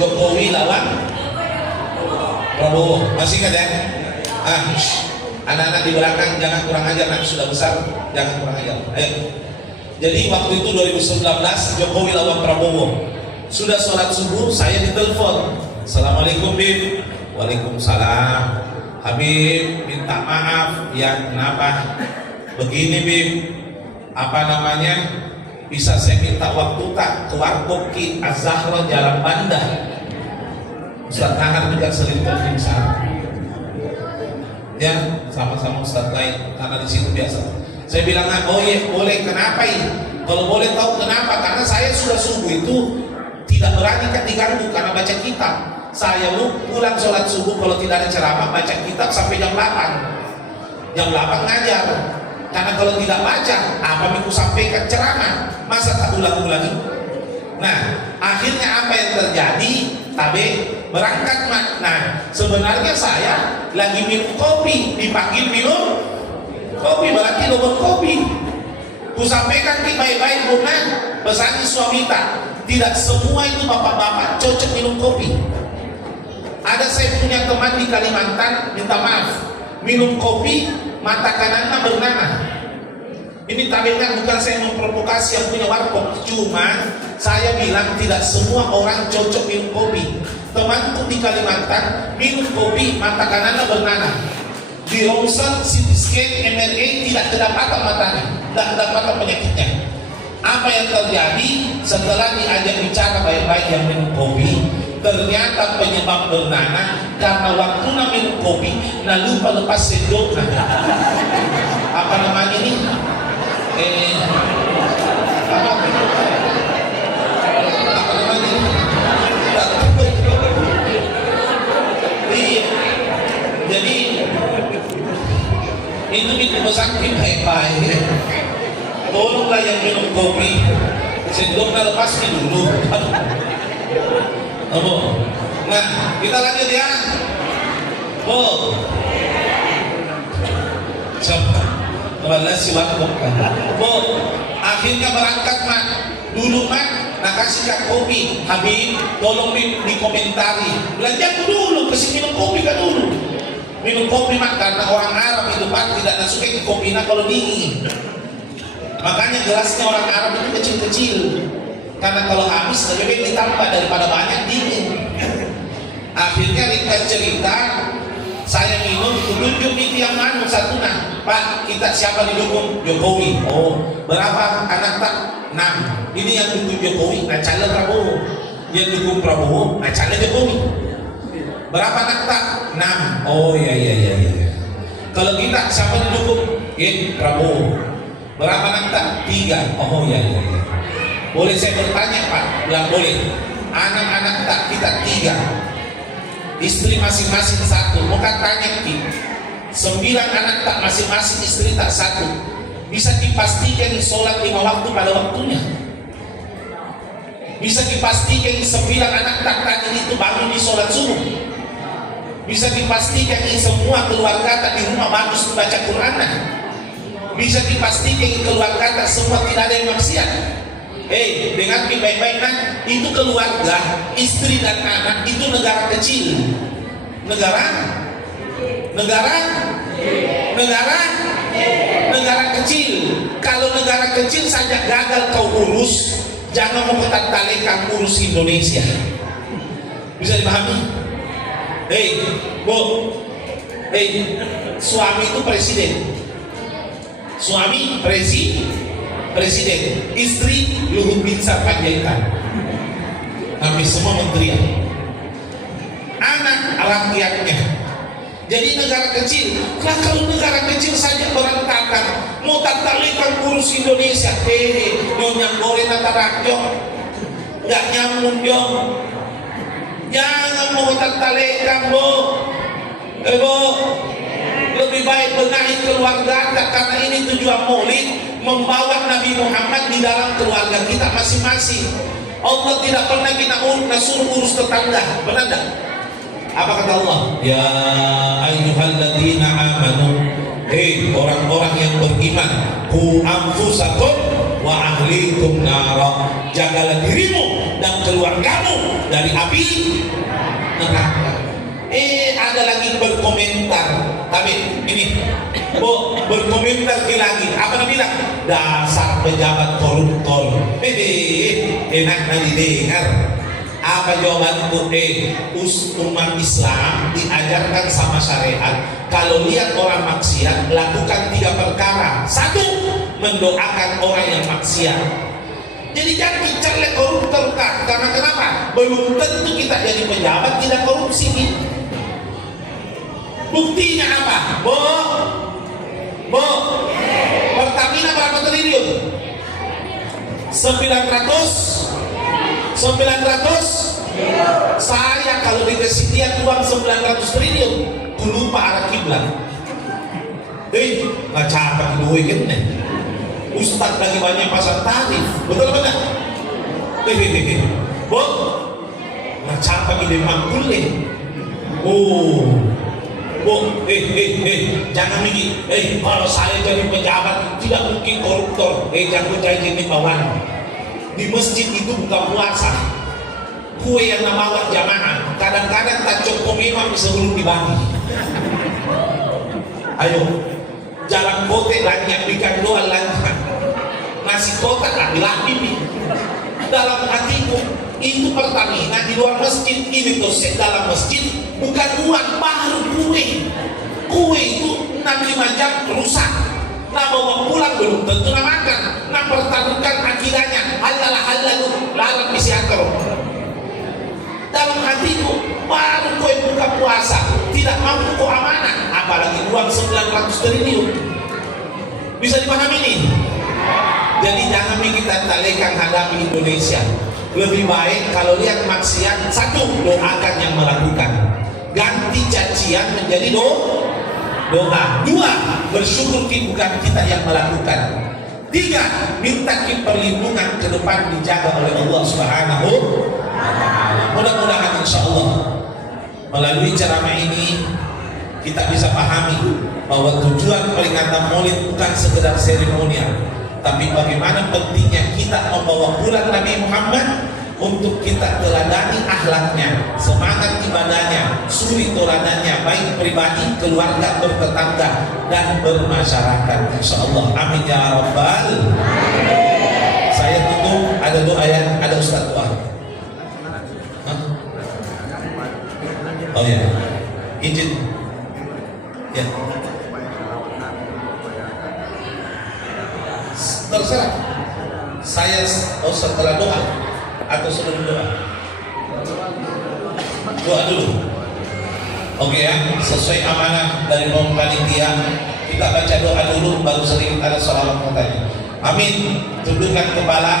Jokowi lawan Prabowo, masih ingat ya? Anak-anak di belakang jangan kurang ajar, nanti sudah besar jangan kurang ajar. Ayo. Jadi waktu itu 2019 Jokowi lawan Prabowo. Sudah sholat subuh, saya ditelepon. Assalamualaikum Bib. Waalaikumsalam. Habib, minta maaf. Ya, kenapa? Begini Bib, bisa saya minta waktu tak ke warkop Ki Az-Zahra Jalan Banda. Ustaz Nahar juga sering berbincang. Ya, sama-sama Ustaz lain karena di situ biasa. Saya bilang, oh iya boleh. Kenapa ini? Kalau boleh tahu kenapa? Karena saya sudah subuh itu tidak berani kan diganggu karena baca kitab. Saya pulang sholat subuh kalau tidak ada ceramah baca kitab sampai jam 8. Jam 8 ngajar. Karena kalau tidak baca, apa yang sampaikan ceramah? Masa tak ulang-ulangi? Nah, akhirnya apa yang terjadi? Tabe berangkat mak. Nah, sebenarnya saya lagi minum kopi, dipanggil minum kopi, berarti nomor kopi. Ku sampaikan di baik-baik Bunda, pesannya suami tak. Tidak semua itu bapak-bapak cocok minum kopi. Ada saya punya teman di Kalimantan, minta maaf, minum kopi mata kanannya bernanah. Ini tabelnya bukan saya memprovokasi yang punya warkop, cuma saya bilang tidak semua orang cocok minum kopi. Temanku di Kalimantan minum kopi mata kanannya bernanah. Di ronsen, CT scan, MRI tidak kedapatan matanya, tidak kedapatan penyakitnya. Apa yang terjadi setelah diajak bicara baik-baik yang minum kopi, ternyata penyebab bernanah karena waktu minum kopi lupa lepas sendok. Apa namanya ini? Apa namanya ini? Iya. Jadi itu pesan baik-baik. Tolonglah yang minum kopi sendoknya lepaskan dulu. Nah, kita lanjut ya. Siapa? Si warkop. Akhirnya berangkat mak. Dulu mak, kasih kopi. Habib, tolong dikomentari. Belanjaku dulu, kasih minum kopi kan dulu. Minum kopi mak karena orang Arab itu pak tidak suka kopinya kalau dingin. Makanya gelasnya orang Arab itu kecil-kecil. Karena kalau habis lebih baik ditambah daripada banyak dingin. Akhirnya ringkas cerita, saya minum tunjuk nih yang mana satu nah. Pak, kita siapa didukung? Jokowi. Oh, berapa anak tak? 6. Ini yang dukung Jokowi, nah calon Prabowo. Yang dukung Prabowo, calon Jokowi. Berapa anak tak? 6. Oh iya. Kalau kita siapa didukung? Prabowo. Berapa anak tak? 3. Oh iya. Boleh saya bertanya Pak? Ya boleh. Anak-anak tak kita 3. Istri masing-masing 1. Mau tanya Ki? 9 anak tak masing-masing istri tak 1. Bisa dipastikan sholat 5 waktu pada waktunya. Bisa dipastikan 9 anak tak tadi itu bangun di sholat subuh. Bisa dipastikan semua keluarga tak di rumah bagus membaca Quran. Bisa dipastikan keluarga tak semua tidak ada yang maksiat. Dengan baik-baik itu keluarga, istri dan anak itu negara kecil. Negara kecil. Kalau negara kecil saja gagal kau urus, jangan mempertalekan urus Indonesia. Bisa dipahami? Suami itu presiden. Suami presiden. Istri Luhut Binsar Panjaitan. Habis semua menteri. Anak rakyatnya. Jadi negara kecil. Kalau negara kecil saja berantakan, mau talekan urus Indonesia. Nyonya goreng antara rakyat, nggak nyambung dong. Jangan mau talekan Bu. Lebih baik benahi keluarga karena ini tujuan Maulid, membawa Nabi Muhammad di dalam keluarga kita masing-masing. Allah tidak pernah kita suruh urus tetangga, benar tak? Apa kata Allah? Ya ayyuhalladzina amanu, orang-orang yang beriman, qu anfusakum wa ahlikum nara, jagalah dirimu dan keluargamu dari api neraka. Ada lagi berkomentar, tapi ini berkomentar lagi. Apa dia bilang? Dasar pejabat koruptor. Enak didengar. Apa jawabanku? Umat Islam diajarkan sama syariat. Kalau lihat orang maksiat, lakukan 3 perkara. 1, mendoakan orang yang maksiat. Jadi jangan bicara koruptor kan? Karena kenapa? Belum tentu kita jadi pejabat tidak korupsi. Buktinya apa? Pertamina berapa triliun? 900. Saya kalau dikasih dia uang 900 triliun, ku lupa arah kiblat. Nggak capek duit kan? Ustadz lagi banyak pasang tarif, betul benar? Nggak capek ide mangkulnya. Jangan mikir, kalau saya jadi pejabat tidak mungkin koruptor. Jangan percaya jenis bawaan. Di masjid itu buka puasa, kue yang namawat jamaah, kadang-kadang tak cukup memang sebelum dibagi. Ayo, jalan kotek lagi yang bikin doa lagi, nasi kotak lagi nih. Dalam hatiku itu Pertamina di luar masjid, ini dosen dalam masjid, bukan uang baru kue itu 6-5 jam rusak. Nah bawa pulang belum tentu nak makan. Nah pertaruhkan akidahnya, halal larang isi akar. Dalam hatiku baru kue buka puasa, tidak mampu kau amanah, apalagi uang 900 triliun. Bisa dipahami ini? Jadi jangan kita talekan hadapi Indonesia. Lebih baik kalau lihat maksiat, 1, doakan yang melakukan, ganti cacian menjadi doa. 2, bersyukur bukan kita yang melakukan. 3, minta perlindungan ke depan dijaga oleh Allah Subhanahu wa Ta'ala. Mudah-mudahan insya Allah melalui ceramah ini kita bisa pahami bahwa tujuan peringatan Maulid bukan sekedar seremonial, tapi bagaimana pentingnya kita membawa bulan Nabi Muhammad untuk kita teladani akhlaknya, semangat ibadahnya, suri toladannya, baik pribadi, keluarga, bertetangga, dan bermasyarakat. InsyaAllah, amin ya rabbal. Saya tutup, ada doa yang ada Ustaz doa. Oh ya, izin. Ya. Terserah. Saya setelah doa atau sebelum doa. Doa dulu. Oke ya, sesuai amanah dari panitia, kita baca doa dulu, baru sering ada soal katanya. Amin. Tundukkan kepala,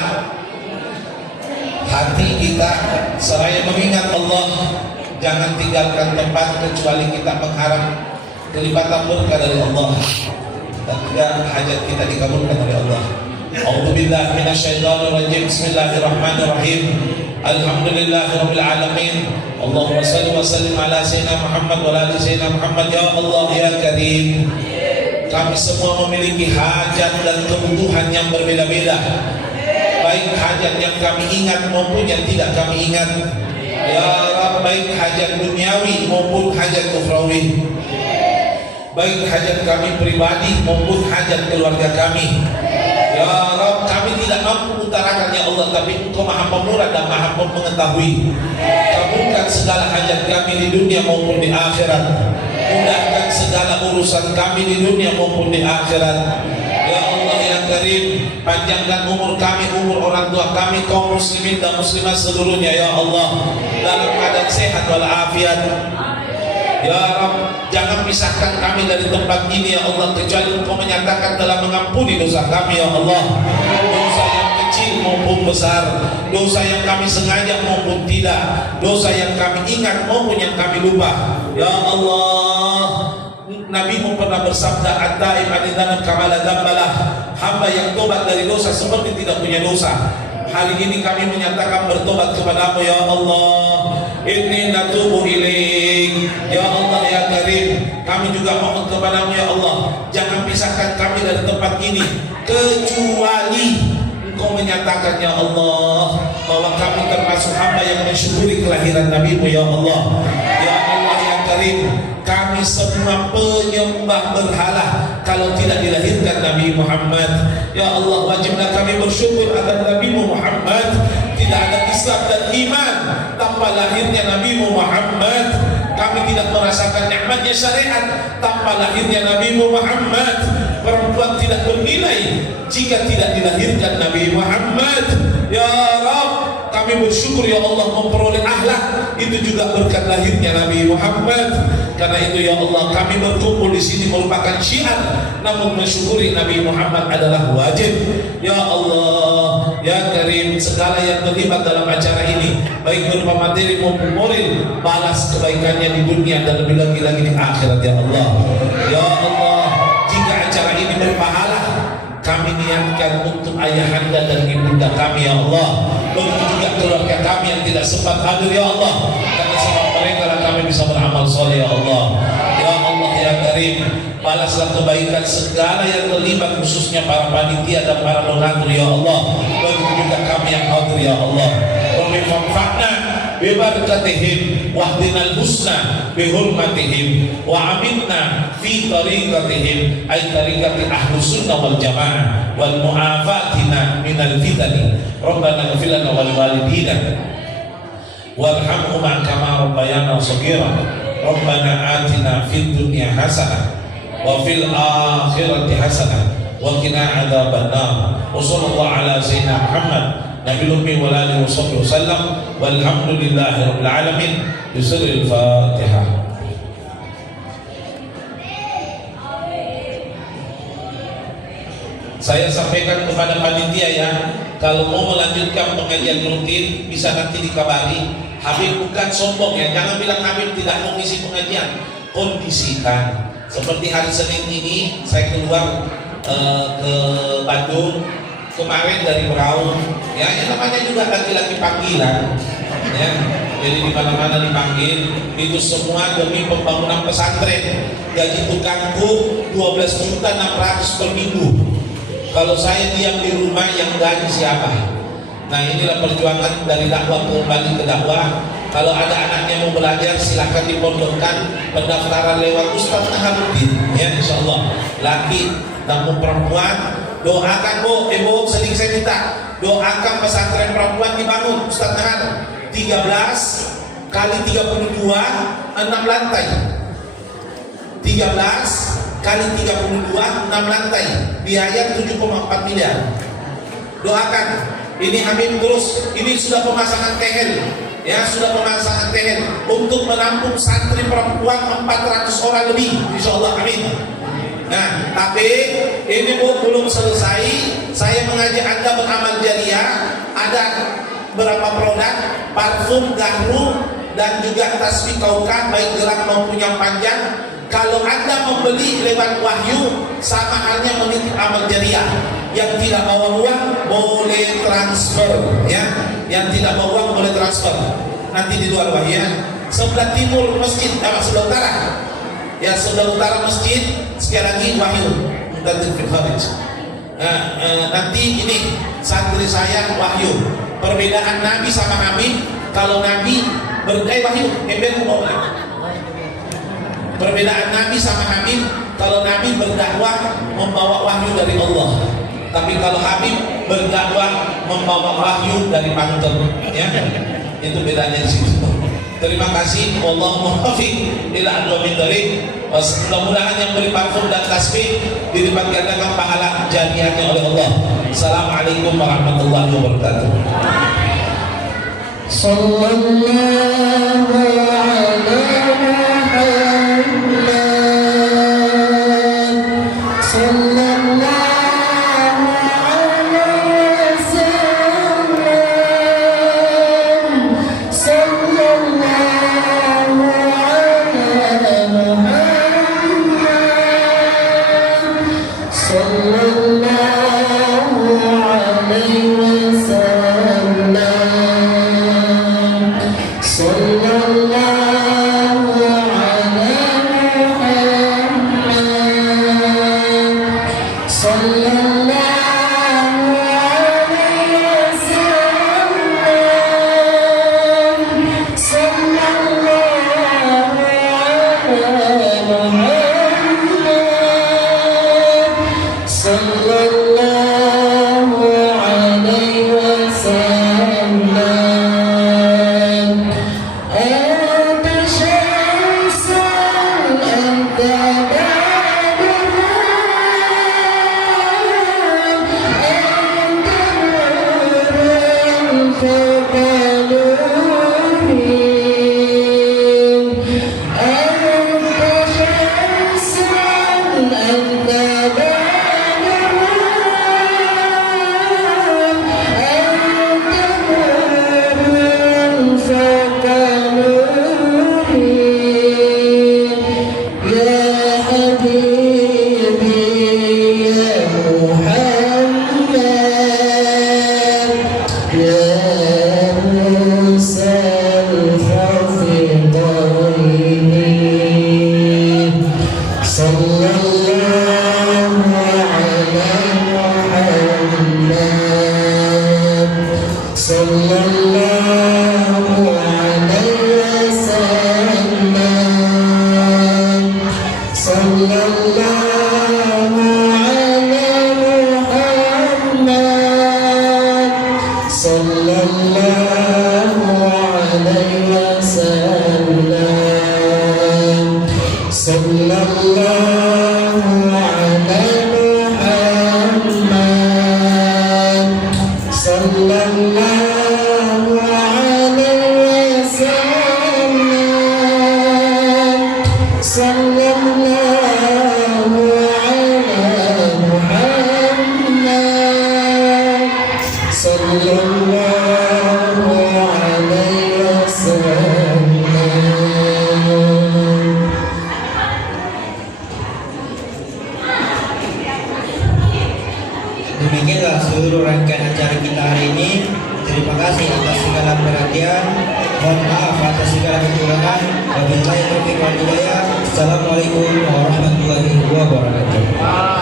hati kita seraya mengingat Allah. Jangan tinggalkan tempat kecuali kita mengharap kelipatan berkah dari Allah dan juga hajat kita dikabulkan oleh Allah. A'udzubillahi minasyaitonir rajim. Bismillahirrahmanirrahim. Alhamdulillahirabbil alamin. Allahumma shalli wa sallim ala sayyidina Muhammad wa ala ali sayyidina Muhammad. Ya Allah ya Karim, kami semua memiliki hajat dan kebutuhan yang berbeda-beda, baik hajat yang kami ingat maupun yang tidak kami ingat. Ya Rabb, baik hajat duniawi maupun hajat ukhrawi, baik hajat kami pribadi maupun hajat keluarga kami. Ya Rabb, kami tidak mampu utarakan ya Allah, tapi Engkau Maha Pemurah dan Maha Mengetahui. Kabulkan segala hajat kami di dunia maupun di akhirat. Mudahkan segala urusan kami di dunia maupun di akhirat. Ya Allah ya Karim, panjangkan umur kami, umur orang tua kami, kaum muslimin dan muslimat seluruhnya ya Allah, dalam keadaan sehat walafiat. Ya Rabb, jangan pisahkan kami dari tempat ini ya Allah, kecuali Engkau menyatakan telah mengampuni dosa kami ya Allah. Dosa yang kecil maupun besar, dosa yang kami sengaja maupun tidak, dosa yang kami ingat maupun yang kami lupa. Ya Allah, Nabi-Mu pernah bersabda, at-taib anidzanab kama la dzambalah. Hamba yang tobat dari dosa seperti tidak punya dosa. Hari ini kami menyatakan bertobat kepada-Mu ya Allah. Inni natubu ilaik. Ya Allah ya Karim, kami juga mohon kepada-Mu ya Allah, jangan pisahkan kami dari tempat ini kecuali Engkau menyatakan ya Allah bahwa kami termasuk hamba yang mensyukuri kelahiran Nabi-Mu ya Allah. Ya Allah ya Karim, kami semua penyembah berhala kalau tidak dilahirkan Nabi Muhammad. Ya Allah, wajiblah kami bersyukur atas Nabi Muhammad. Tidak ada Islam dan iman tanpa lahirnya Nabi Muhammad. Kami tidak merasakan nikmatnya syariat tanpa lahirnya Nabi Muhammad. Perempuan tidak bernilai jika tidak dilahirkan Nabi Muhammad. Ya Rabb, kami bersyukur ya Allah memperoleh akhlak itu juga berkat lahirnya Nabi Muhammad. Karena itu ya Allah, kami berkumpul di sini merupakan syiar, namun mensyukuri Nabi Muhammad adalah wajib. Ya Allah ya Karim, segala yang terlibat dalam acara ini, baik berupa materi maupun moral, balas kebaikannya di dunia dan lebih lagi di akhirat ya Allah. Ya Allah, jika acara ini berpahala, kami niatkan untuk ayahanda dan ibunda kami ya Allah. Begitu juga keluarga kami yang tidak sempat hadir ya Allah, karena sebab mereka lah kami bisa beramal soleh ya Allah. Ya Allah ya Karim, balaslah kebaikan segala yang terlibat, khususnya para panitia dan para donatur ya Allah. Begitu juga kami yang hadir ya Allah. Rabbi fanfa'na bibarakatihim wahdinal husna bihurmatihim wa aminna fi tariqatihim ay tariqati ahlus sunnah wal jamaah wal mu'afatina minal fitani. Rabbana ighfir lana wal walidina warhamhuma kama rabbayana shaghira. Rabbana atina fid dunya hasanah wa fil akhirati hasanah wa qina adzabannar. Wa sallallahu ala sayyidina Muhammad Nabi Lummi wa alihi wasallam walhamdulillahi rabbil alamin. Bismillahil Fatihah. Saya sampaikan kepada panitia ya, kalau mau melanjutkan pengajian rutin bisa nanti dikabari. Habib bukan sombong ya, jangan bilang Habib tidak mau ngisi pengajian. Kondisikan. Seperti hari Senin ini saya keluar ke Bandung kemarin dari Berau, ya yang namanya juga laki-laki panggilan, ya. Jadi di mana-mana dipanggil, itu semua demi pembangunan pesantren. Gaji tukangku 12.600.000 per minggu. Kalau saya diam di rumah, yang gaji siapa? Nah inilah perjuangan dari dakwah kembali ke dakwah. Kalau ada anaknya mau belajar silahkan dipondokkan, pendaftaran lewat Ustaz Naharuddin ya insyaallah. Laki namun perempuan doakan Bu, Ibu sering saya minta doakan pesantren perempuan dibangun Ustaz Nahar 13 kali 32 6 lantai 13 kali 32 6 lantai biaya 7,4 miliar. Doakan ini Habib terus, ini sudah pemasangan tehel ya sudah pemasangan tent untuk menampung santri perempuan 400 orang lebih, insyaallah, amin. Nah, tapi ini belum selesai. Saya mengajak Anda beramal jariah. Ada berapa produk parfum Gahru dan juga tasbih Kaukah, baik gelang maupun yang panjang. Kalau Anda membeli lewat Wahyu, sama halnya menitip amal jariah. Yang tidak bawa uang boleh transfer, ya. Yang tidak bawa uang boleh transfer. Nanti di luar Wahyu, ya. Sebelah timur masjid, sebelah utara. Ya, sebelah utara masjid, sekali lagi Wahyu. Nanti ini santri saya Wahyu. Perbedaan Nabi sama Habib, kalau Nabi Wahyu, perbedaan Nabi sama Habib, kalau Nabi berdakwah membawa wahyu dari Allah, tapi kalau Habib berdakwah membawa wahyu dari pantun, ya. Itu bedanya di situ. Terima kasih. Allahumma muwaffiq ila aqwamit thoriq. Mudah-mudahan yang beri parfum dan tasbih dilipat gandakan pahala jariahnya oleh Allah. Assalamualaikum warahmatullahi wabarakatuh. Sallallahu alaihi Demikianlah seluruh rangkaian acara kita hari ini. Terima kasih atas segala perhatian. Mohon maaf atas segala kekurangan. Wabillahi taufiq wal hidayah. Assalamualaikum warahmatullahi wabarakatuh.